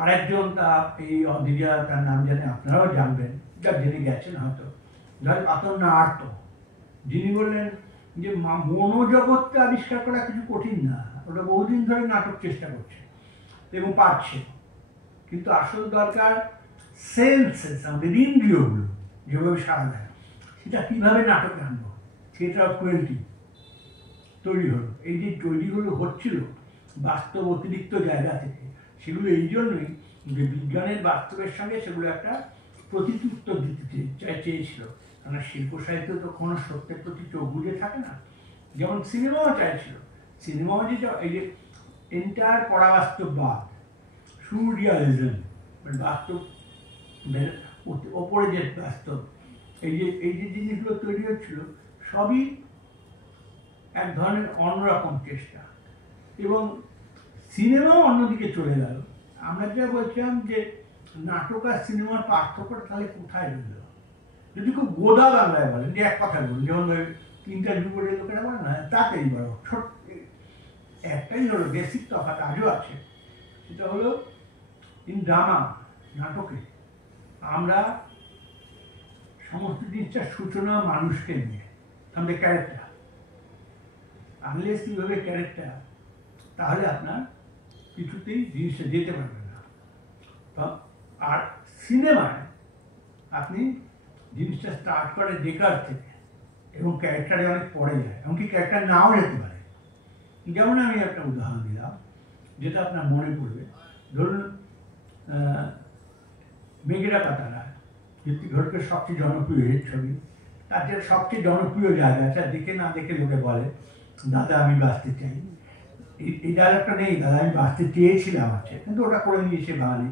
আরেকজন, তা এই অধিজা, তার নাম জানে, আপনারাও জানবেন, যা জেনে গেছেন হয়তো, পাতন্না আর্ত, যিনি বললেন যে মনোজগৎকে আবিষ্কার করা কিছু কঠিন না, ওটা বহুদিন ধরে নাটক চেষ্টা করছে এবং পারছে, কিন্তু আসল দরকার সেন্সেস, আমাদের ইন্দ্রিয়গুলো যেভাবে সারা দেয়, সেটা কীভাবে নাটকে আনবো, সেটা কোয়েলটি তৈরি হলো। এই যে তৈরিগুলো হচ্ছিল বাস্তব অতিরিক্ত জায়গা থেকে, সেগুলো এই জন্যই যে বিজ্ঞানের বাস্তবের সঙ্গে সেগুলো একটা প্রতিউত্তর দিতে চেয়েছিল। কারণ শিল্প সাহিত্য তো কোনো সত্যের প্রতি চোখ বুঝে থাকে না, যেমন সিনেমাও চাইছিল। সিনেমাও যে এই যে এন্টায়ার পরাবাস্তববাদ, সুরিয়ালিজম, বাস্তব ওপরে যে বাস্তব, এই যে জিনিসগুলো তৈরি হচ্ছিল, সবই এক ধরনের অন্যরকম চেষ্টা, এবং সিনেমাও অন্যদিকে চলে গেল। আমরা যা বলছিলাম যে নাটক আর সিনেমার পার্থক্যটা তাহলে কোথায় রইল? যদি খুব গোদা বাংলায় বলেন, যে এক কথা বলুন, যেমন ইন্টারভিউ করে লোকেরা বলে না, তাতেই বড় ছোট একটাই হলো বেসিক তফাৎ আজও আছে, সেটা হলো ইন ড্রামা, নাটকে আমরা সমস্ত জিনিসটার সূচনা মানুষকে নিয়ে, আমাদের ক্যারেক্টার, আনলেস কীভাবে ক্যারেক্টার, তাহলে আপনার কিছুতেই জিনিসটা যেতে পারবে না। আর সিনেমায় আপনি জিনিসটা স্টার্ট করে দেখার থেকে, এবং ক্যারেক্টারে অনেক পড়ে যায়, এমনকি ক্যারেক্টার নাও যেতে পারে। যেমন আমি একটা উদাহরণ দিলাম যেটা আপনার মনে পড়বে, ধরুন মেঘেরা পাতারা, ঋত্বিক ঘটকের সবচেয়ে জনপ্রিয় হিট ছবি, তার যে সবচেয়ে জনপ্রিয় জায়গা, যা দেখে না দেখে লোকে বলে দাদা আমি বাঁচতে চাই। এই ডায়লগটা নেই, দাদা আমি বাঁচতে চেয়েছিলাম আছে, কিন্তু ওটা করে নিয়েছে বাঙালি,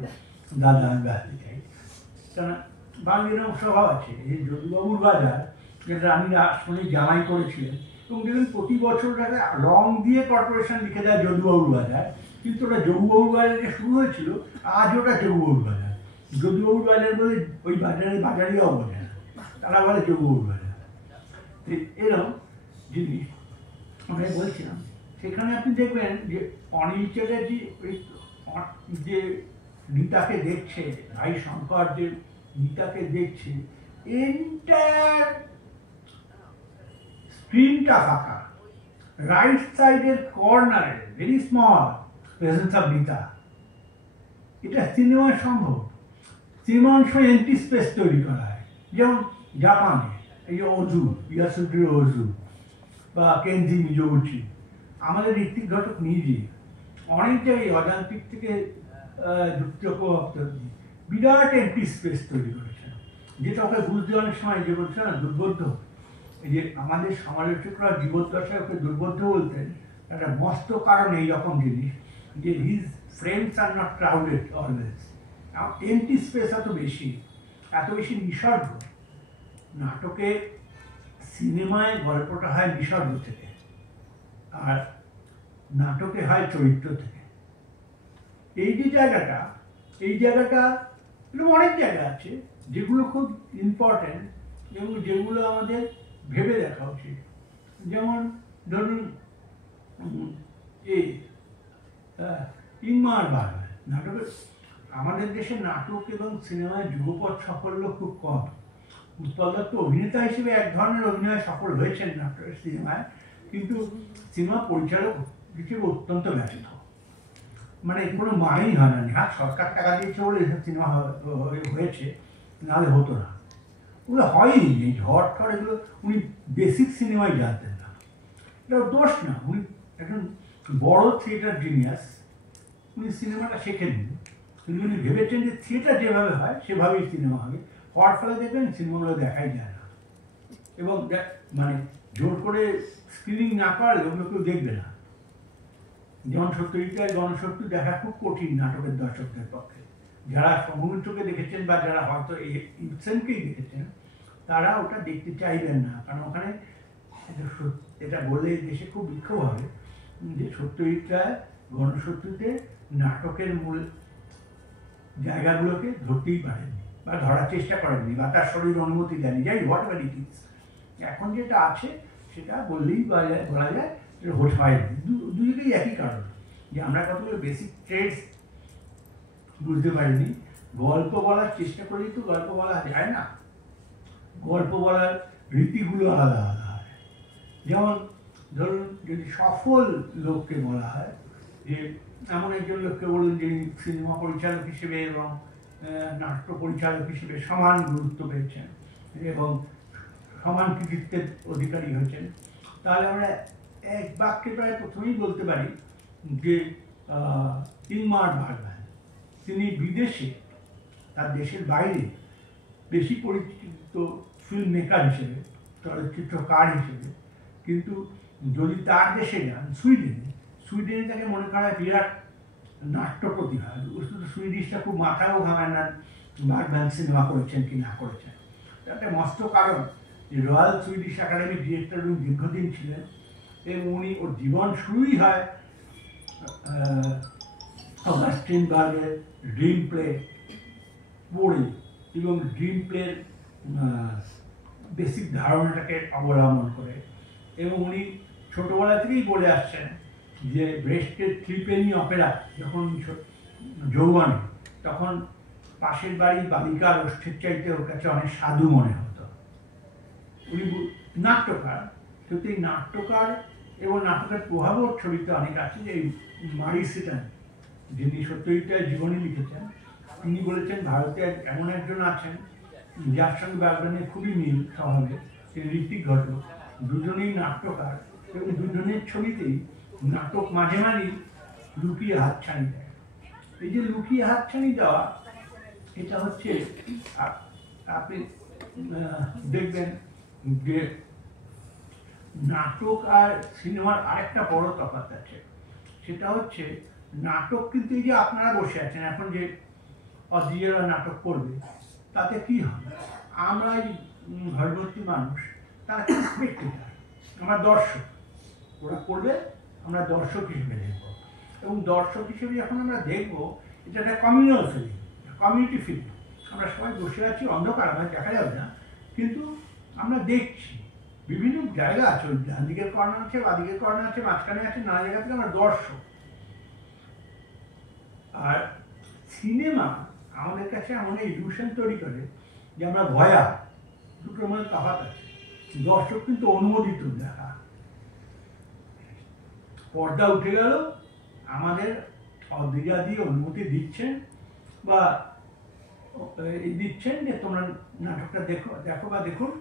দাদা আমি বাঁচতে চাই। কেন বাঙালির এরকম স্বভাব আছে। এই যদুবাবুর বাজার, যেটা আমি শুনে জামাই করেছিলেন, এবং দেখুন প্রতি বছর রং দিয়ে কর্পোরেশন লিখে দেয় যদুবাবুর বাজার, কিন্তু ওটা যদুবাবুর বাজারে শুরু হয়েছিল, আজ ওটা যদুবাবুর বাজার। যদুবাবুর বাজার বলে ওই বাজারেও বোঝে না, তারা বলে যদুবাবুর বাজার। এরকম জিনিস আমরা বলছিলাম। সেখানে আপনি দেখবেন যে অনিল চ্যাটার্জি যে নিতাকে দেখছে, ভাই শঙ্কর যে নিতাকে দেখছে, এন্টায়ার স্ক্রিনটা ফাঁকা, রাইট সাইডের কর্নারে ভেরি স্মল প্রেজেন্স অফ নিতা। এটা সিনেমায় সম্ভব। সিনেমার সময় এন্টি স্পেস তৈরি করা হয়, যেমন জাপানে এই যে ওজু, ইয়াসুদ্রি ওজু বা কেনজি মিজোগুচি। আমাদের ঋত্বিক ঘটক নিজে অনেকটাই অযান্ত্রিক থেকে বিরাট এন্টি স্পেস তৈরি করেছেন, যেটা ওকে বুঝতে অনেক সময় যে বলছে না দুর্বোধ্য। এই যে আমাদের সমালোচকরা জীবদ্দশায় ওকে দুর্বোধ্য বলতেন, একটা মস্ত কারণ এইরকম জিনিস, যে his frames are not crowded always. Anti space এত বেশি নিসর্গ। নাটকে সিনেমায় গল্পটা হয় নিসর্গ থেকে, আর নাটকে হয় চরিত্র থেকে। এই যে জায়গাটা, এরকম অনেক জায়গা আছে যেগুলো খুব ইম্পর্টেন্ট এবং যেগুলো আমাদের ভেবে দেখা উচিত। যেমন ধরুন এই ইংমার বার্গম্যান নাটকের, আমাদের দেশে নাটক এবং সিনেমায় যুগপৎ সাফল্য খুব কম। উৎপল দত্ত অভিনেতা হিসেবে এক ধরনের অভিনয় সফল হয়েছেন নাটকের সিনেমায়, কিন্তু সিনেমা পরিচালক হিসেবে অত্যন্ত ব্যর্থ। মানে কোনো মানেই হয় না, হ্যাঁ সরকার টাকা দিয়েছে বলে এসব সিনেমা হয়েছে, নাহলে হতো না। ওগুলো হয়ই, এই ঝড় ঠড় এগুলো উনি বেসিক সিনেমায় জানতেন না। এটা দোষ না, উনি একজন বড় থিয়েটার জিনিয়াস, উনি সিনেমাটা শেখেননি, কিন্তু উনি ভেবেছেন যে থিয়েটার যেভাবে হয় সেভাবেই সিনেমা হবে। হওয়ার ফলে দেখবেন সিনেমাগুলো দেখাই যায় না, এবং মানে জোর করে স্ক্রিনিং না করালে ওগুলো কেউ দেখবে না। যেমন সত্যজিৎ গণশক্তি দেখা খুব কঠিন নাটকের দর্শকদের পক্ষে। যারা সমুদ্রকে দেখেছেন বা যারা হয়তো ইবসেনকেই দেখেছেন, তারা ওটা দেখতে চাইবেন না, কারণ ওখানে এটা বললে দেশে খুব বিক্ষোভ হবে যে সত্যজিৎ রায় গণশক্তিতে নাটকের মূল জায়গাগুলোকে ধরতেই পারেননি বা ধরার চেষ্টা করেননি, বা তার শরীর অনুমতি দেয়নি। যাই হোয়াট এভার ইট ইজ, এখন যেটা আছে সেটা বললেই বলা যায় সেটা হোট হয়নি। দুদিকেই একই কারণ, যে আমরা কতগুলো বেসিক ট্রেডস বুঝতে পারিনি। গল্প বলার চেষ্টা করেই তো গল্প বলা যায় না, গল্প বলার রীতিগুলো আলাদা আলাদা হয়। যেমন ধরুন যদি সফল লোককে বলা হয়, যে এমন একজন লোককে বলুন যিনি সিনেমা পরিচালক হিসেবে এবং নাট্য পরিচালক হিসেবে সমান গুরুত্ব পেয়েছেন এবং সমান কৃতিত্বের অধিকারী হয়েছেন, তাহলে আমরা এক বাক্যে প্রায় প্রথমেই বলতে পারি যে ইংমার বার্গম্যান। তিনি বিদেশে, তার দেশের বাইরে বেশি পরিচিত ফিল্ম মেকার হিসেবে, চলচ্চিত্রকার হিসেবে, কিন্তু যদি তার দেশে যান সুইডেনে তাকে মনে করা হয় বিরাট নাট্য প্রতিভা। শুধু সুইডিশটা খুব মাথাও ঘামায় না বার্গম্যান সিনেমা করেছেন কি না করেছেন। একটা মস্ত কারণ যে রয়্যাল সুইডিশ একাডেমির ডিরেক্টর উনি দীর্ঘদিন ছিলেন, এবং উনি ওর জীবন শুরুই হয় অগাস্টিনবার্গের ড্রিম প্লে পড়ে এবং ড্রিম প্লের বেসিক ধারণাটাকে অবলম্বন করে। এবং উনি ছোটবেলা থেকেই বলে আসছেন যে ব্রেস্টের থ্রিপেনি অপেরা যখন যৌবনে, তখন পাশের বাড়ি বালিকার ওষ্ঠের চাইতে ওর কাছে অনেক সাধু মনে হতো। উনি নাট্যকার, কিন্তু এই নাট্যকার এবং নাটকের প্রভাবও ছবিতে অনেক আছে। যে মারি সিটন, যিনি সত্যজিতের জীবনী লিখেছেন, তিনি বলেছেন ভারতে এমন একজন আছেন যার সঙ্গে বাগদানের খুবই মিল স্বভাবে, তিনি ঋত্বিক ঘটক। দুজনেই নাট্যকার এবং দুজনের ছবিতেই নাটক মাঝে মাঝেই লুকিয়ে হাতছানি দেয়। এই যে লুকিয়ে হাতছানি দেওয়া, এটা হচ্ছে আপনি দেখবেন যে নাটক আর সিনেমার আরেকটা বড় তফাৎ আছে। সেটা হচ্ছে নাটক কিন্তু এই যে আপনারা বসে আছেন এখন, যে অদ্রিজারা নাটক করবে, তাতে কি হবে? আমরা এই ঘরভর্তি মানুষ, তারা স্পেক্টেটর, আমরা দর্শক। ওরা করবে, আমরা দর্শক হিসেবে দেখবো। এবং দর্শক হিসেবে যখন আমরা দেখবো, এটা একটা কমিউনাল ফিলিং, কমিউনিটি ফিলিং। আমরা সবাই বসে আছি, অন্ধকার, আমাদের দেখা যাবে না, কিন্তু আমরা দেখছি। বিভিন্ন জায়গা আছে, ওই ডান দিকের কর্নার আছে, বাদিকের কর্নার আছে, মাঝখানে আছে, নানা জায়গা থেকে আমরা দর্শক। আর সিনেমা আমাদের কাছে এমন ইলিউশন তৈরি করে যে আমরা ভয়া, দুটোর মধ্যে তফাৎ আছে। দর্শক কিন্তু অনুমোদিত দেখা, পর্দা উঠে গেল, আমাদের অদ্রিজা দিয়ে অনুমতি দিচ্ছেন বা দিচ্ছেন যে তোমরা নাটকটা দেখো দেখো বা দেখুন,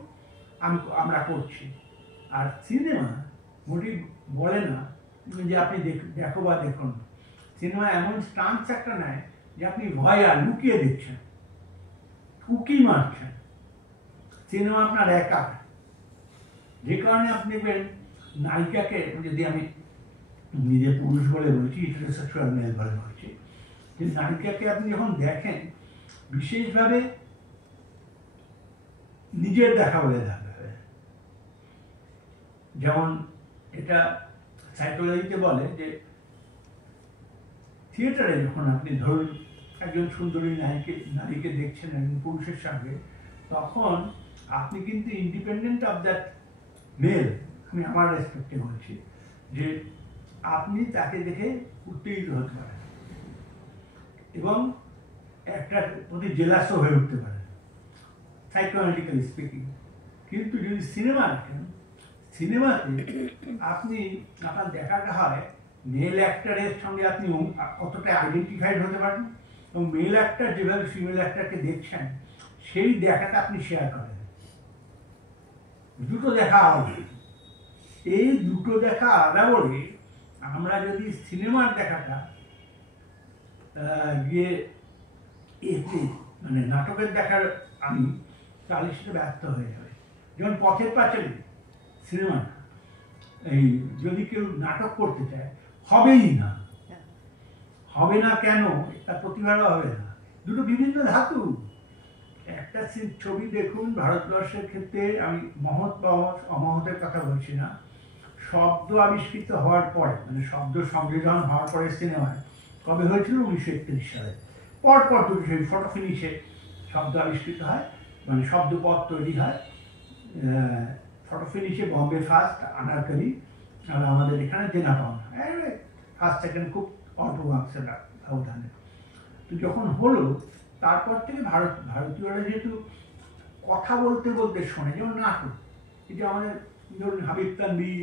আমরা করছি। আর সিনেমা মোটেই বলে না যে আপনি দেখো বা দেখুন। সিনেমা এমন স্টান্স একটা নেয় যে আপনি ভয়া লুকিয়ে দেখছেন, উকি মারছেন। সিনেমা আপনার একা, যে কারণে আপনি দেখবেন নায়িকাকে, যদি আমি নিজে পুরুষ বলে বলছি, হেটারোসেক্সুয়াল মেল বলে বলছি, যে নায়িকাকে আপনি যখন দেখেন, বিশেষভাবে নিজের দেখা বলে দেখা হয়। যেমন এটা সাইকোলজিতে বলে যে থিয়েটারে যখন আপনি ধরুন একজন সুন্দরী নারীকে দেখছেন একজন পুরুষের সঙ্গে, তখন আপনি কিন্তু ইন্ডিপেন্ডেন্ট অফ দ্যাট মেল, আমি আমার রেসপেক্টে বলছি, যে আপনি তাকে দেখে উত্তেজিত হতে পারেন এবং একটা প্রতি জেলাসও হয়ে উঠতে পারেন, সাইকোলজিক্যালি স্পিকিং। কিন্তু যদি সিনেমা দেখেন, সিনেমাতে আপনি আপনার দেখাটা হয় মেল অ্যাক্টারের সঙ্গে আপনি কতটা আইডেন্টিফাইড হতে পারেন, এবং মেল অ্যাক্টার যেভাবে ফিমেল অ্যাক্টারকে দেখছেন, সেই দেখাটা আপনি শেয়ার করেন। দুটো দেখা আলাদা। এই দুটো দেখা আলাদা বলে আমরা যদি সিনেমার দেখাটা গিয়ে এতে মানে নাটকের দেখার আমি, তাহলে সেটা ব্যর্থ হয়ে যাবে। যেমন পথের পাঁচালী সিনেমাটা, এই যদি কেউ নাটক করতে চায়, হবেই না। হবে না কেন? তার প্রতিভাও হবে না। দুটো বিভিন্ন ধাতু। একটা ছবি দেখুন, ভারতবর্ষের ক্ষেত্রে আমি মহৎ বা অমহতের কথা বলছি না, শব্দ আবিষ্কৃত হওয়ার পরে, মানে শব্দ সংযোজন হওয়ার পরে সিনেমায় কবে হয়েছিল? 1931 সালে। পরপর দুটো সেই ফটো ফিনিশে শব্দ আবিষ্কৃত হয়, মানে শব্দপথ তৈরি হয়। ফটো ফিনিশে বম্বে ফার্স্ট, আনারকলি, আর আমাদের এখানে দেনা পাওনা, ফার্স্ট সেকেন্ড খুব অল্প মার্কসের ব্যবধানে। তো যখন হলো, তারপর থেকে ভারতীয়রা যেহেতু কথা বলতে বলতে শোনে, যেমন নাটক, এই যে আমাদের ধরুন হাবিব তানভীর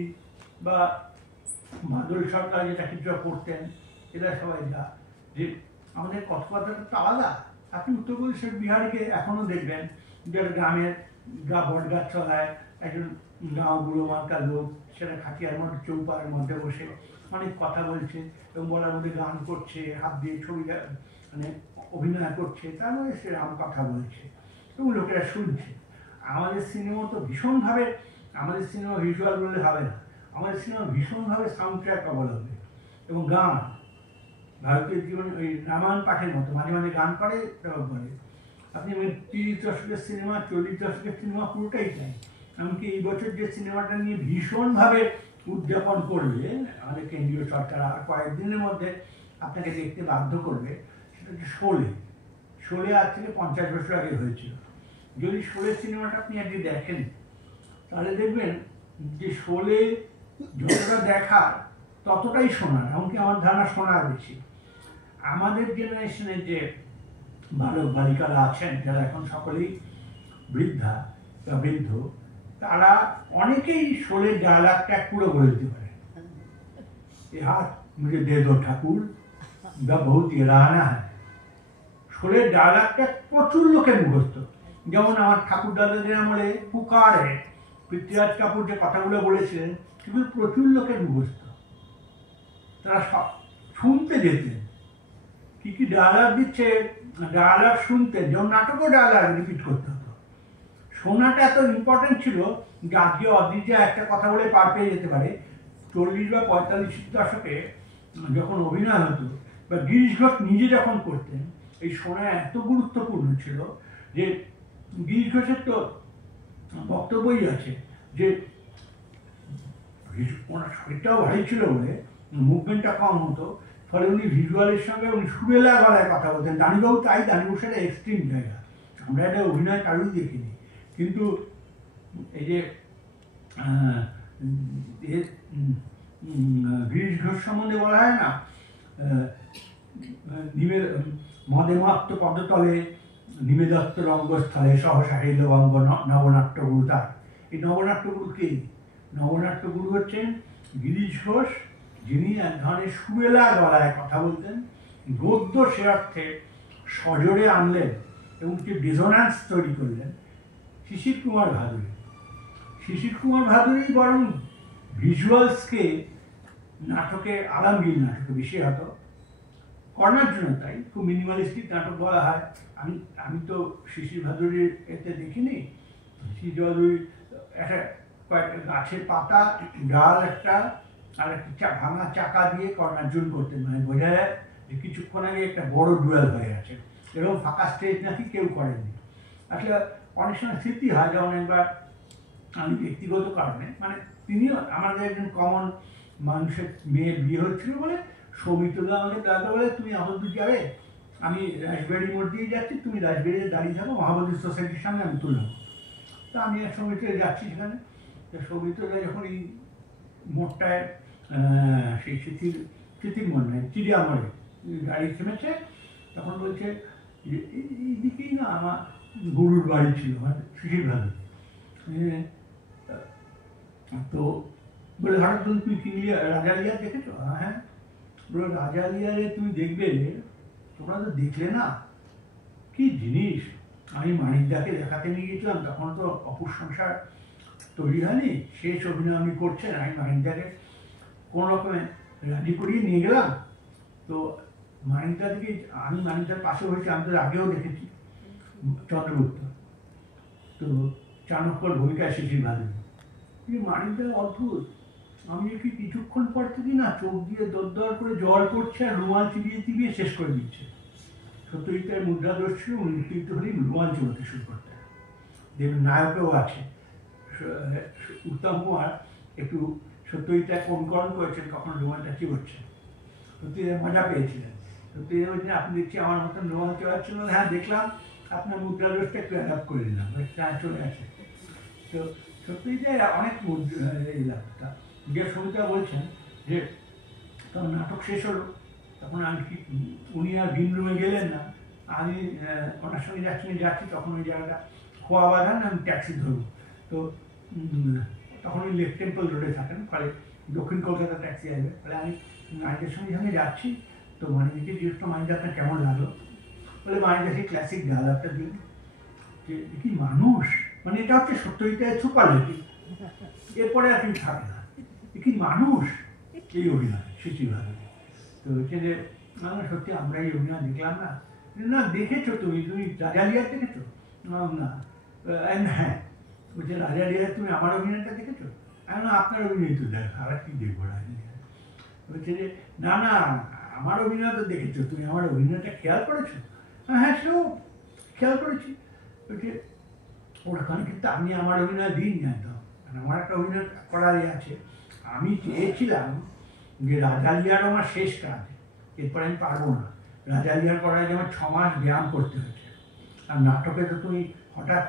বা বাদল সরকার যেটা কিছুটা করতেন, এরা সবাই যা, যে আমাদের কথাবার্তা তো আলাদা। আপনি উত্তরপ্রদেশের বিহারকে এখনো দেখবেন, যারা গ্রামের বট গাছ চলায়, একজন গাঁও বুড়ো মার্কা লোক, সেটা খাটিয়ার মধ্যে চৌপাড়ের মধ্যে বসে অনেক কথা বলছে এবং বলার মধ্যে গান করছে, হাত দিয়ে ছবি মানে অভিনয় করছে, তার মধ্যে সে রাম কথা বলছে এবং লোকেরা শুনছে। আমাদের সিনেমা তো ভীষণভাবে, আমাদের সিনেমা ভিজুয়াল বললে হবে না, আমাদের সিনেমা ভীষণভাবে সাউন্ড ট্র্যাক অবলম্বে এবং গান, ভারতীয় জীবনে ওই রামায়ণ পাঠের মতো মাঝে মাঝে গান করে বলে। আপনি 30 দশকের সিনেমা, 40 দশকের সিনেমা পুরোটাই চাই। এমনকি এই বছর যে সিনেমাটা নিয়ে ভীষণভাবে উদযাপন করবে আমাদের কেন্দ্রীয় সরকার, আর কয়েকদিনের মধ্যে আপনাকে দেখতে বাধ্য করবে, সেটা হচ্ছে শোলে। শোলে আজ থেকে 50 বছর আগে হয়েছিল। যদি শোলে সিনেমাটা আপনি একদিন দেখেন, তাহলে দেখবেন যে শোলে যতটা দেখার ততটাই শোনার, এমনকি আমার ধারণা শোনার বেশি। আমাদের জেনারেশনের যে বালক বালিকারা আছেন, যারা এখন সকলেই বৃদ্ধা বা বৃদ্ধ, তারা অনেকেই শোলের ডায়ালগটা পুরো বলে দিতে পারে। ये हाथ मुझे दे दो ठाकुर বা বহুত রানা হয়। শোলের ডায়ালগটা প্রচুর লোকের মুখস্থ। যেমন আমার ঠাকুর দাদাদের আমলে পুকারে পৃথ্বীরাজ কাপুর যে কথাগুলো বলেছিলেন, সেগুলো প্রচুর লোকের মুখস্থ। তারা সব শুনতে যেতেন, কি কি ডায়ালগ দিচ্ছে, ডায়ালগ শুনতেন। যেমন নাটকও ডায়ালগ রিপিট করতে হতো। শোনাটা এত ইম্পর্টেন্ট ছিল যে আজকে অদ্রিজা একটা কথা বলে পার পেয়ে যেতে পারে। 40 বা 45 দশকে যখন অভিনয় হতো বা গিরিশ ঘোষ নিজে যখন করতেন, এই শোনা এত গুরুত্বপূর্ণ ছিল যে গিরিশ ঘোষের তো বক্তব্যই আছে যে ওনার শরীরটাও ভারী ছিল বলে মুভমেন্টটা কম হতো, ফলে উনি ভিজুয়ালের সঙ্গে উনি সুরেলা গলায় কথা বলতেন। দানিবাবু তাই, দানিবাবু সেটা এক্সট্রিম জায়গা, আমরা এটা অভিনয় কারোই দেখিনি। কিন্তু এই যে গিরিশ ঘোষ সম্বন্ধে বলা হয় না, মদেমাত্ম পদতলে নিবেদত্ত রঙ্গস্থলে সহসা হইল অঙ্গ নবনাট্যগুরু। তার এই নবনাট্যগুরু কে? নবনাট্যগুরু হচ্ছেন গিরিশ ঘোষ, যিনি এক ধরনের সুরেলা গলায় কথা বলতেন। গদ্য সে অর্থে সজোরে আনলেন এবং যে ডিসোন্যান্স তৈরি করলেন শিশির কুমার ভাদুরী। শিশির কুমার ভাদুরী বরং ভিজুয়ালসকে নাটকে, আলমগীর নাটকে বিশেষত করার জন্য, তাই খুব মিনিমালিস্টিক নাটক বলা হয়। আমি তো শিশির ভাদুরীর এতে দেখিনি। শিশির ভাদুরী একটা কয়েকটা গাছের পাতা, ডাল একটা, আর একটা ভাঙা চাকা দিয়ে কর্ণার্জুন করতেন, মানে বোঝা যায় যে কিছুক্ষণ আগে একটা বড় ডুয়েল হয়ে গেছে। এরকম ফাঁকা স্টেজ নাকি কেউ করেননি। আসলে অনেক সময় স্মৃতি হয়, যেমন একবার আমি ব্যক্তিগত কারণে, মানে তিনিও আমাদের একজন কমন মানুষের মেয়ের বিয়ে হচ্ছিল বলে সৌমিত্রদা আমাকে দাদা বলে, তুমি আহতদূর যাবে, আমি রাজবাড়ি মোড় দিয়ে যাচ্ছি, তুমি রাজবাড়িতে দাঁড়িয়ে থাকো, মহাবোধি সোসাইটির সামনে আমি তুলব। তো আমি এক সৌমিত্রে যাচ্ছি সেখানে। তো সৌমিত্রদা যখন এই মোড়টায় সেই স্মৃতির মোড় নয়, চিড়িয়া মোড়ে গাড়ি থেমেছে, তখন বলছে এইদিকেই না আমার গরুর বাড়ি ছিল, মানে শিশির ভাদুরী। তো বলে হঠাৎ তুমি কিনলিয়া রাজালিয়া দেখেছো? হ্যাঁ। বলে রাজালিয়ারে তুমি দেখবে, তোমরা তো দেখলে না, কি জিনিস। আমি মানিকদাকে দেখাতে নিয়ে গেছিলাম, তখন তো অপুর সংসার তৈরি হয়নি, শেষ অভিনয় আমি করছেন। আমি মানিকদাকে কোন রকমে রাজি করিয়ে নিয়ে গেলাম। তো মানিকদা থেকে, আমি মানিকদার পাশে হয়েছি, আমি তো আগেও দেখেছি চন্দ্রগুপ্ত, তো চাণক্যর ভূমিকায় শিশির ভাদুরী। মানিকদা অদ্ভুত, আমি দেখি কিছুক্ষণ পর থেকে না চোখ দিয়ে দরদর করে জল পড়ছে আর রুমাল চিবিয়ে চিবিয়ে শেষ করে দিচ্ছে। সত্যজিতের মুদ্রা দোষ উত্তীর্ণ হলেই রুমাল চিবোতে শুরু করতে। দেখবেন নায়কেও আছে, উত্তম কুমার একটু সত্যজিৎ অনুকরণ করেছেন, কখন রুমালটা চিবোচ্ছে, সত্যজিৎ মজা পেয়েছিলেন। সত্যজিৎ বলছেন, আপনি দেখছি আমার মতন রুমাল চিবাচ্ছেন। হ্যাঁ দেখলাম, আপনার মুদ্রা দোষটা একটু অ্যাডাপ্ট করে দিলাম, চলে আসে। তো সত্যজিৎ অনেক এই লাগটা যে সমিতা বলছেন যে তখন নাটক শেষ হলো, তখন আমি কি, উনি আর গ্রিন রুমে গেলেন না, আমি ওনার সঙ্গে যাচ্ছি, তখন ওই জায়গাটা খোয়া বাঁধান, আমি ট্যাক্সি ধরবো। তো তখন ওই লেফট টেম্পল রোডে থাকেন, ফলে দক্ষিণ কলকাতা ট্যাক্সি আসবে। ফলে আমি মানিকের সঙ্গে যাচ্ছি, তো মানিককে জিজ্ঞেস করলাম, মানিক আপনার কেমন লাগলো? বলে মানিক সেই ক্লাসিক ডায়লগটা দিন যে কি মানুষ, মানে এটা হচ্ছে সত্যজিতের সুপারলেটিভ, এরপরে আর কিছু থাকে না, কি মানুষ এই অভিনয় শিশির ভাদুরী। তো হচ্ছে যে সত্যি আমরা এই অভিনয় দেখলাম না। না দেখেছো তুমি রাজালিয়া দেখেছো? না। হ্যাঁ বলছে রাজালিয়া তুমি আমার অভিনয়টা দেখেছো? না আপনার অভিনয় তো দেখ, আর কি দেখবো রাজালিয়া। বলছে যে না না, আমার অভিনয় তো দেখেছো, তুমি আমার অভিনয়টা খেয়াল করেছো? হ্যাঁ সেও খেয়াল করেছি। বলছে ওখানে কিন্তু আমি আমার অভিনয় দিইনি একদম, মানে আমার একটা অভিনয় করারই আছে, আমি চেয়েছিলাম যে রাজালিয়ার আমার শেষ কাজ, এরপরে আমি পারবো না। রাজালিয়ার করার জন্য 6 মাস ব্যায়াম করতে হয়েছে। আর নাটকে তো তুমি হঠাৎ,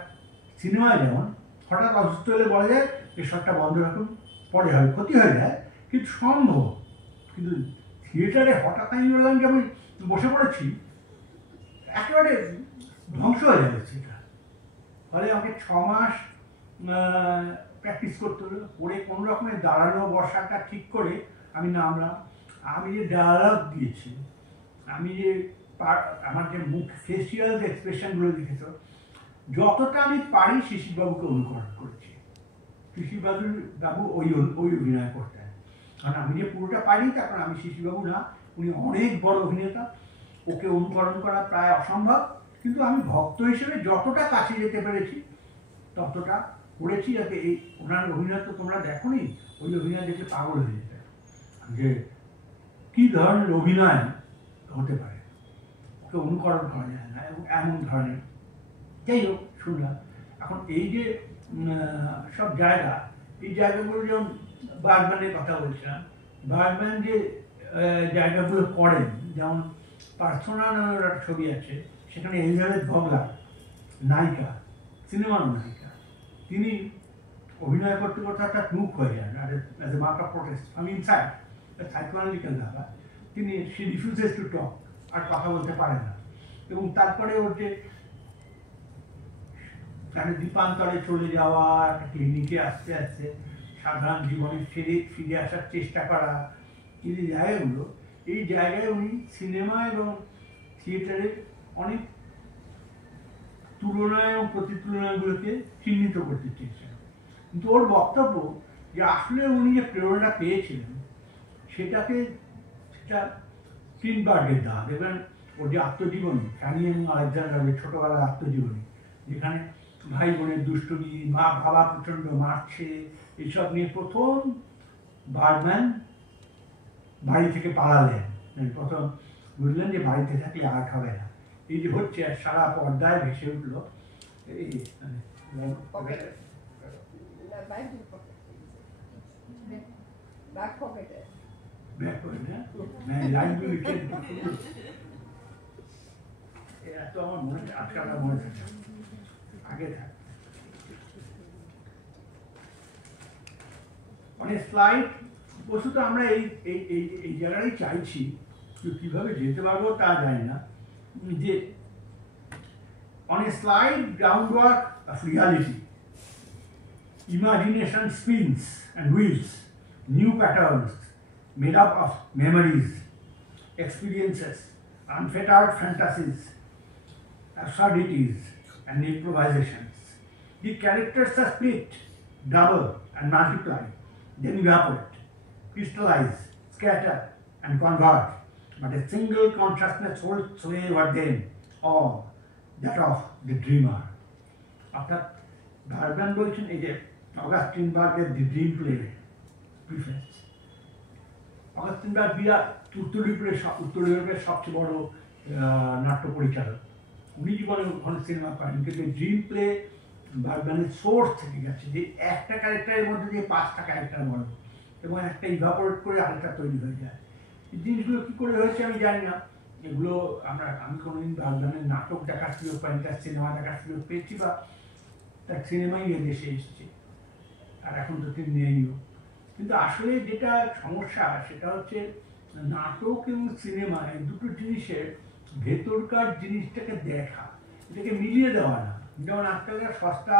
সিনেমায় যেমন হঠাৎ অসুস্থ হলে বলা যায় যে শটটা বন্ধ রাখুন, পরে হয়, ক্ষতি হয়ে যায়, কিন্তু সম্ভব। কিন্তু থিয়েটারে হঠাৎ আমি বললাম যে আমি বসে পড়েছি, একেবারে ধ্বংস হয়ে যাবে সেটা। ফলে আমাকে 6 মাস প্র্যাকটিস করতে হলো, করে কোনো রকমের দাঁড়ানো বসাটা ঠিক করে আমি নামলাম। আমি যে ডায়ালগ দিয়েছি, আমি যে আমার যে মুখ ফেসিয়াল এক্সপ্রেশনগুলো দেখেছ, যতটা আমি পারি শিশিরবাবুকে অনুকরণ করেছি। শিশিরবাবু ওই অভিনয় করতেন, কারণ আমি যে পুরোটা পারি তারপর আমি শিশিরবাবু না, উনি অনেক বড় অভিনেতা, ওকে অনুকরণ করা প্রায় অসম্ভব। কিন্তু আমি ভক্ত হিসেবে যতটা কাছে যেতে পেরেছি ততটা করেছি, যাতে এই ওনার অভিনয় তো তোমরা দেখো নি, ওই অভিনয় দেখে পাগল হয়ে যেতে যে কি ধরনের অভিনয় হতে পারে, ওকে অনুকরণ করা যায় না, এবং এমন ধরনের। যাই হোক, শুনলাম এখন এই যে সব জায়গা, এই জায়গাগুলো যেমন বার্গম্যানের কথা বলছিলাম, বার্গম্যান যে জায়গাগুলো করেন, যেমন পার্সোনা নামের একটা ছবি আছে, সেখানে এলিজাবেথ ভগলার নায়িকা, সিনেমার নায়িকা, তিনি অভিনয় করতে করতে একটা মুখ হয়ে যান as a mark of protest. আমি ইনসাইড সাইকোলজিক্যাল ব্যাপার, তিনি শি রিফিউজেস টু টক, আর কথা বলতে পারে না। এবং তারপরে ওর যে দ্বীপান্তরে চলে যাওয়া, একটা ক্লিনিকে আস্তে আস্তে সাধারণ জীবনে ফিরে আসার চেষ্টা করা, এই যে জায়গাগুলো, এই জায়গায় উনি সিনেমা এবং থিয়েটারের অনেক তুলনা এবং প্রতিতুলনাগুলোকে চিহ্নিত করতে চেয়েছেন। কিন্তু ওর বক্তব্য যে আসলে উনি যে প্রেরণা পেয়েছিলেন সেটা স্ট্রিনবার্গের দেওয়া। দেখবেন ওর যে আত্মজীবনী, ফ্যানি এবং আলেকজান্ডারের ছোটবেলার আত্মজীবনী, যেখানে ভাই বোনের দুষ্টুমি, বাবা প্রচন্ড মারছে, এইসব নিয়ে প্রথম বার্গম্যান বাড়ি থেকে পালালেন। প্রথম বুঝলেন যে বাড়িতে থাকলে আর্ট হবে না। এই যে হচ্ছে সারা পর্দায় ভেসে উঠল এই এত আমার মনে আজকাল মনে থাকে, আগে থাকে অনেক স্লাইড। বস্তুত আমরা এই জায়গাটাই চাইছি, কিভাবে যেতে পারবো তা জানি না, যে on a slight groundwork of reality, imagination spins and weaves new patterns made up of memories, experiences, unfettered fantasies, absurdities, and improvisations. The characters are split, double, and multiply, then evaporate, crystallize, scatter, and converge, but a single consciousness holds sway over them all, that of the dreamer. অর্থাৎ Bergman বলছেন, এই যে August স্ট্রিনবার্গের the Dream Play preface, August Strindberg বিরাট উত্তর ইউরোপের সবচেয়ে বড় নাট্য পরিচালক। উনি জীবনে ওখানে সিনেমা করেন, কিন্তু ড্রিম প্লে বার্গম্যানের সোর্স থেকে গেছে, যে একটা ক্যারেক্টারের মধ্যে দিয়ে 5টা ক্যারেক্টার বলে এবং একটা ইভাপোরেট করে আরেকটা তৈরি হয়ে যায়। এই জিনিসগুলো কী করে হয়েছে আমি জানি না। এগুলো আমি কোনোদিন বার্গম্যানের নাটক দেখার সুযোগ পাইনি, তার সিনেমা দেখার সুযোগ পেয়েছি, বা তার সিনেমাই দেশে এসেছে, আর এখন তো তিনি নেইও। কিন্তু আসলে যেটা সমস্যা সেটা হচ্ছে নাটক এবং সিনেমা, এই দুটো জিনিসের ভেতরকার জিনিসটাকে দেখা, এটাকে মিলিয়ে দেওয়া না। যেমন একটা সস্তা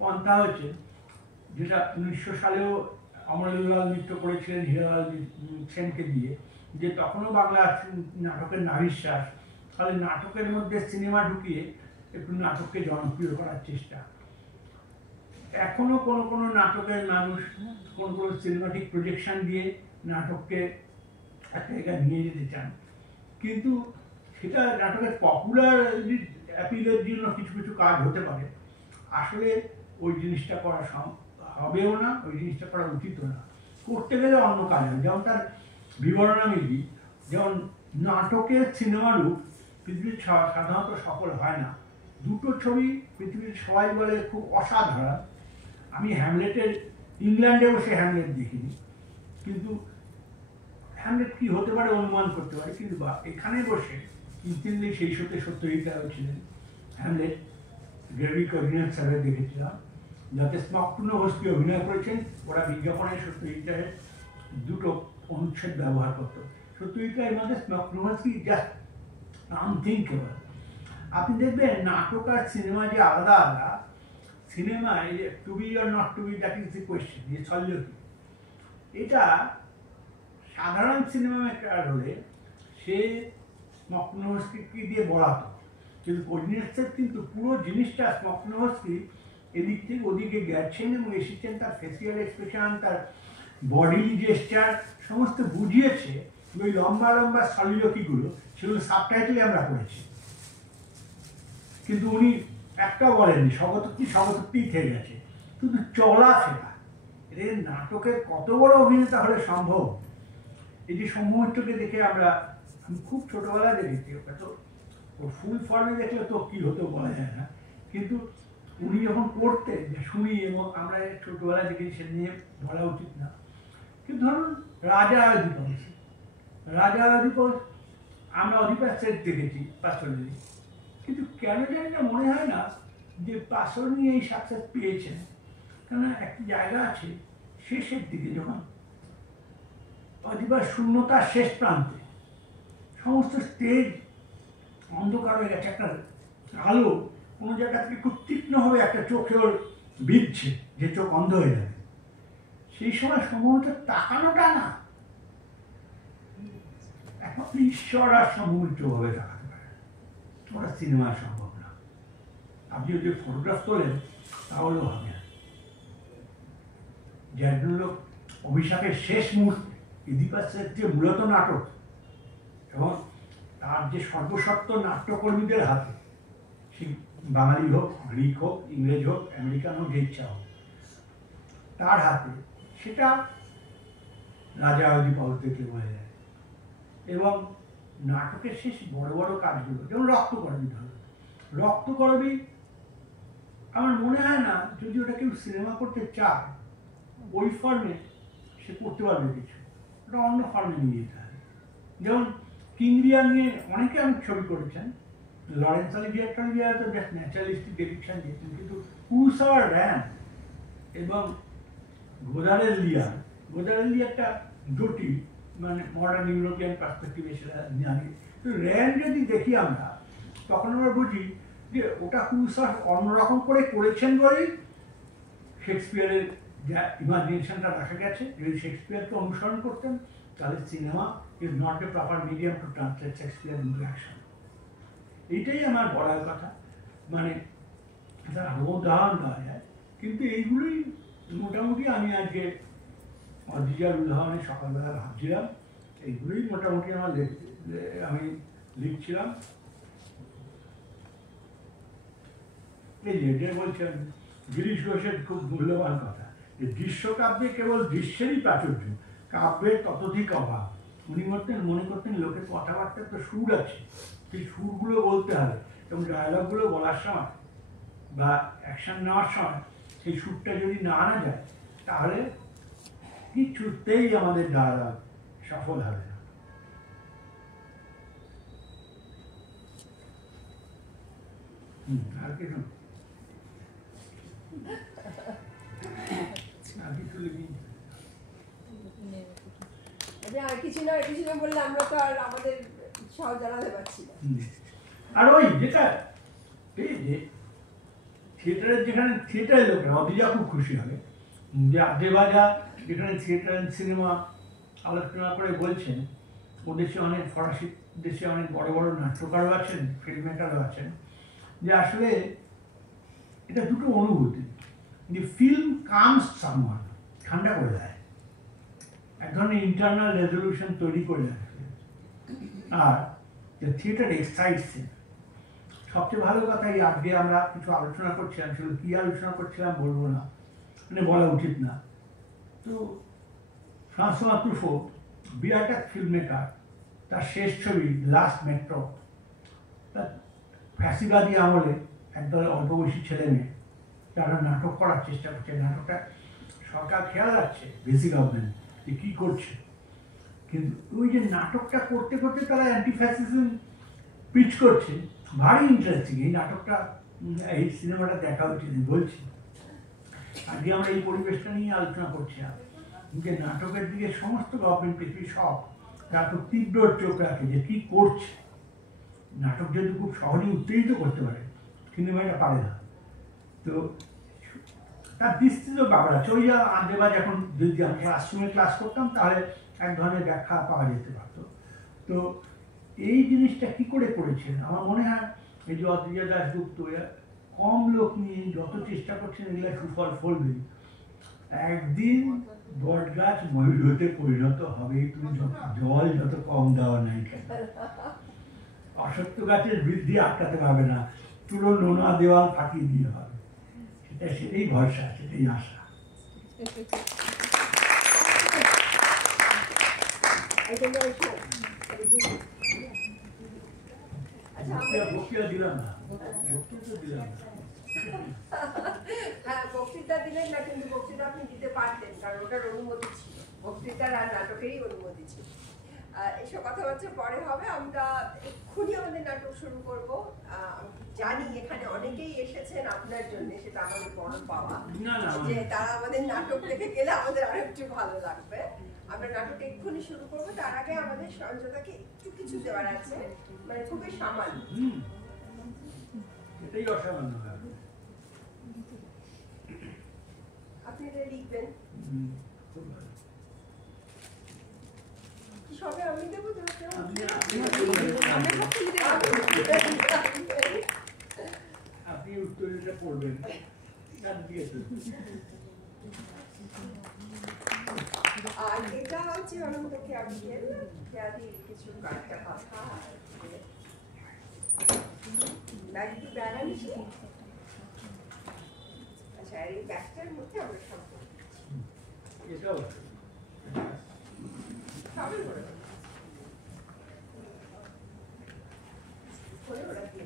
পন্থা হচ্ছে, যেটা 1900 সালেও অমরেলাল মিত্র করেছিলেন হীরালাল সেনকে দিয়ে, যে তখনও বাংলা নাটকের নাভিশ্বাস, তাহলে নাটকের মধ্যে সিনেমা ঢুকিয়ে একটু নাটককে জনপ্রিয় করার চেষ্টা। এখনো কোনো নাটকের মানুষ কোনো সিনেমাটিক প্রজেকশন দিয়ে নাটককে একটা জায়গায় নিয়ে যেতে চান, কিন্তু সেটা নাটকের পপুলার অ্যাপিলের জন্য কিছু কিছু কাজ হতে পারে, আসলে ওই জিনিসটা করা হবেও না, ওই জিনিসটা করা উচিতও না। করতে গেলে অন্য কাজ হয়, যেমন তার বিবরণ আমি দিই। যেমন নাটকের সিনেমা রূপ পৃথিবীর সাধারণত সফল হয় না। দুটো ছবি পৃথিবীর সবাই বলে খুব অসাধারণ। আমি হ্যামলেটের, ইংল্যান্ডে বসে হ্যামলেট দেখিনি, কিন্তু হ্যামলেট কি হতে পারে অনুমান করতে পারে, কিন্তু এখানে বসে ইনস্ট্যান্টলি সেই সত্যজিৎ রায় ছিলেন হ্যামলেট, গ্রেভি অরিজিনাল স্যারের দেখেছিলাম, যাতে স্মগ্নহস্তি অভিনয় করেছেন। ওরা বিজ্ঞাপনে সত্যজিৎ রায়ের দুটো অনুচ্ছেদ ব্যবহার করতো। সত্যজিৎ রায়ের মধ্যে স্মগ্নহস্তি জাস্ট আনথিঙ্কেবল। আপনি দেখবেন নাটক আর সিনেমা যে আলাদা আলাদা। সিনেমায় to be or not to be, that is the question, যে শল্যকি, এটা সাধারণ সিনেমা মেকার হলে সে স্মগ্নহস্তি দিয়ে বলাতো, কিন্তু অরিজিনাল কিন্তু পুরো জিনিসটা স্মগ্নহস্তি এদিক থেকে ওদিকে গেছেন এবং এসেছেন, তার ফেসিয়াল এক্সপ্রেশন, তার বডি জেস্টার সমস্ত বুঝিয়েছে। ওই লম্বা লম্বা সলিলকিগুলো সেগুলো সাবটাইটেলে আমরা করেছি, কিন্তু উনি একটাও বলেননি, স্বগতোক্তিই থেকে গেছে, কিন্তু চলাফেরা। এর নাটকের কত বড় অভিনেতা হলে সম্ভব? এই যে সৌম্যকে দেখে আমি খুব ছোটবেলায় দেখেছি, ওটা তো ফুল ফর্মে দেখলে তো কি হতো বলা যায় না, কিন্তু উনি যখন করতেন শুনি এবং আমরা ছোটবেলায় দেখেছি, সে নিয়ে বলা উচিত না। কিন্তু ধরুন রাজা অধিপতি আমরা অধিকার সেট দেখেছি পাশরি, কিন্তু কেন জানি না মনে হয় না যে পাশর নিয়ে এই সাকসেস পেয়েছেন। কেননা একটি জায়গা আছে শেষের দিকে, যখন অধিকার শূন্যতার শেষ প্রান্তে সমস্ত স্টেজ অন্ধকার হয়ে গেছে, একটা আলো কোনো জায়গা থেকে খুব তীক্ষ্ণভাবে একটা চোখে ওর বিঁধছে, যে চোখ অন্ধ হয়ে যাবে। সেই সময় সম্ভবত তাকানোটা না, একমাত্র ঈশ্বর আর সম্মিলিতভাবে তাকাতে পারে, ওটা সিনেমা সম্ভব না। আপনি যদি ফটোগ্রাফ তোলেন তাহলেও হবে না। যার জন্য অভিশাপের শেষ মুহূর্তে ইদিপাসের যে মূলত নাটক এবং তার যে সর্বসত্ব নাট্যকর্মীদের হাতে, সে বাঙালি হোক, গ্রিক হোক, ইংরেজ হোক, আমেরিকান হোক, যে ইচ্ছা হোক, তার হাতে সেটা রাজা অধিপতি থেকে বোঝা যায়। এবং নাটকের শেষ বড় বড় কাজগুলো, যেমন রক্তকরবী, রক্তকরবী আমার মনে হয় না যদি ওটা কেউ সিনেমা করতে চায় ওই ফর্মে সে করতে পারবে কিছু, ওটা অন্য ফর্মে নিয়ে যেতে হবে। যেমন কিং লিয়ার নিয়ে অনেকে অনেক ছবি করেছেন, লরেন্স অলিভিয়ার তো জাস্ট ন্যাচারালিস্টিক ডেপিকশন দিয়েছেন, কিন্তু কুরুসাওয়ার র্যান এবং গোদারের লিয়ারটা জটিল, মানে মডার্ন ইউরোপিয়ান পার্সপেক্টিভে সেটা জানি। তো র্যান যদি দেখি আমরা, তখন আমরা বুঝি যে ওটা কুরুসাওয়ার অন্যরকম করে করেছেন বলেই শেক্সপিয়ারের যা ইমাজিনেশনটা রাখা গেছে। যদি শেক্সপিয়ারকে অনুসরণ করতেন তাহলে cinema is not a proper medium to translate Shakespeare into action. এইটাই আমার বলার কথা। মানে আরও উদাহরণ দেওয়া যায়, কিন্তু এইগুলোই মোটামুটি আমি আজকে অজিজার উদাহরণে সকালবেলা ভাবছিলাম, এইগুলোই মোটামুটি আমি লিখছিলাম। এই যে বলছেন গিরিশ ঘোষের খুব মূল্যবান কথা, যে দৃশ্যকাব্যে কেবল দৃশ্যেরই প্রাচুর্য, কাব্যের ততোধিক অভাব। উনি মনে করতেন লোকের কথাবার্তার তো সুর আছে, সেই সুরগুলো বলতে হবে, এবং ডায়লগগুলো বলার সময় বা অ্যাকশন নেওয়ার সময় সেই সুরটা যদি না আনা যায় তাহলে কিছুতেই আমাদের ডায়লগ সফল হবে না। আর কিছু আর কিছু না বললে আমরা তো আর আমাদের সহ জানাতে পারছি না। আর ওই যেটা এই যে থিয়েটারের, যেখানে থিয়েটারের লোকেরা অদিজা খুব খুশি হবে যে আজেবাজা যেখানে থিয়েটার সিনেমা আলোচনা করে বলছেন, ও দেশে অনেক ফরাসি দেশে অনেক বড় বড় নাট্যকারও আছেন, ফিল্ম মেকারও আছেন, যে আসলে এটা দুটো অনুভূতি, যে ফিল্ম কামস সামওয়ান, ঠান্ডা করে দেয়, এক ধরনের ইন্টারনাল রেজলিউশন তৈরি করে দেয়, আর থিয়েটার এক্সাইটস। সবচেয়ে ভালো কথা, এই আজকে আমরা কিছু আলোচনা করছিলাম, সেগুলো কী আলোচনা করছিলাম বলবো না, মানে বলা উচিত না। তো ফ্রান্সোয়া ট্রুফো বিরাট এক ফিল্ম মেকার, তার শেষ ছবি লাস্ট মেট্রো, তার ফ্যাসিবাদী আমলে একদল অল্প বয়সী ছেলে মেয়ে তারা নাটক করার চেষ্টা করছে। নাটকটা সরকার খেয়াল রাখছে, ভিসি গভর্নমেন্ট, যে কী করছে। কিন্তু ওই যে নাটকটা করতে করতে তারা অ্যান্টি ফ্যাসিজম পিচ করছে, ভারী ইন্টারেস্টিং। এই নাটকটা, এই সিনেমাটা দেখা উচিত বলছি। আজকে আমরা এই পরিবেশটা নিয়ে আলোচনা করছি, যে নাটকের দিকে সমস্ত গভর্নমেন্ট পৃথিবী সব নাটক তীব্র চোখ রাখে যে কী করছে। নাটক যদি খুব সহজেই উত্তেজিত করতে পারে, সিনেমা এটা পারে না। তো তার বিস্তৃত ব্যাপার আছে। ওই যে আন্দেবাজ এখন যদি আমরা ক্লাসরুমে ক্লাস করতাম তাহলে এক ধরনের ব্যাখ্যা পাওয়া যেতে পারত। তো এই জিনিসটা কি করে করেছেন আমার মনে হয় এই যে অদ্রিজা দাশগুপ্ত কম লোক নিয়ে যত চেষ্টা করছেন এগুলো সুফল ফলবে। একদিন বট গাছ ময়ূর হতে পরিণত হবে, তুমি জল যত কম দেওয়া নাই কেন। অসত্য গাছের বৃদ্ধি আটকাতে পারবে না, পুরো নোনা দেওয়াল ফাটিয়ে দিয়ে হবে। সেটাই ভরসা, সেটাই আশা। দিলাম না, হ্যাঁ, বক্তৃতা দিলেন না, কিন্তু বক্তৃতা আপনি দিতে পারতেন, কারণ ওটার অনুমতি ছিল, বক্তৃতার আর নাটকেরই অনুমতি ছিল। এইসব কথাবার্তা পরে হবে। আমরা এক্ষুনি আমাদের নাটক শুরু করব। জানি এখানে অনেকেই এসেছেন আপনার জন্য, সেটা আমাদের বড় পাওয়া, যে তারা আমাদের নাটক দেখে গেলে আমাদের আরেকটু ভালো লাগবে। আমরা নাটক এক্ষুনি শুরু করবো। তার আগে আমাদের সঞ্জয়দাকে একটু কিছু দেওয়ার আছে, মানে খুবই সামান্য। এটাই অসামান্য। আপনি এটা লিখবেন। সবে আমি দেবো তো, আপনি উত্তরটা পড়বেন। আর এটা হচ্ছে অনন্ত খেয়ালির কিছু কয়েকটা কথা। ব্যাগ একটু ব্যাগ আনিস। আচ্ছা, এই ব্যাগটার মধ্যে আমরা সব এটাও সবই করে ওরা দিয়ে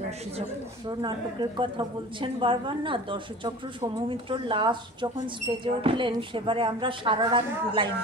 দর্শচক্র নাটকের কথা বলছেন বারবার না। দর্শচক্র সৌম্যমিত্র লাস্ট যখন স্টেজে উঠলেন সেবারে আমরা সারা রাত লাইন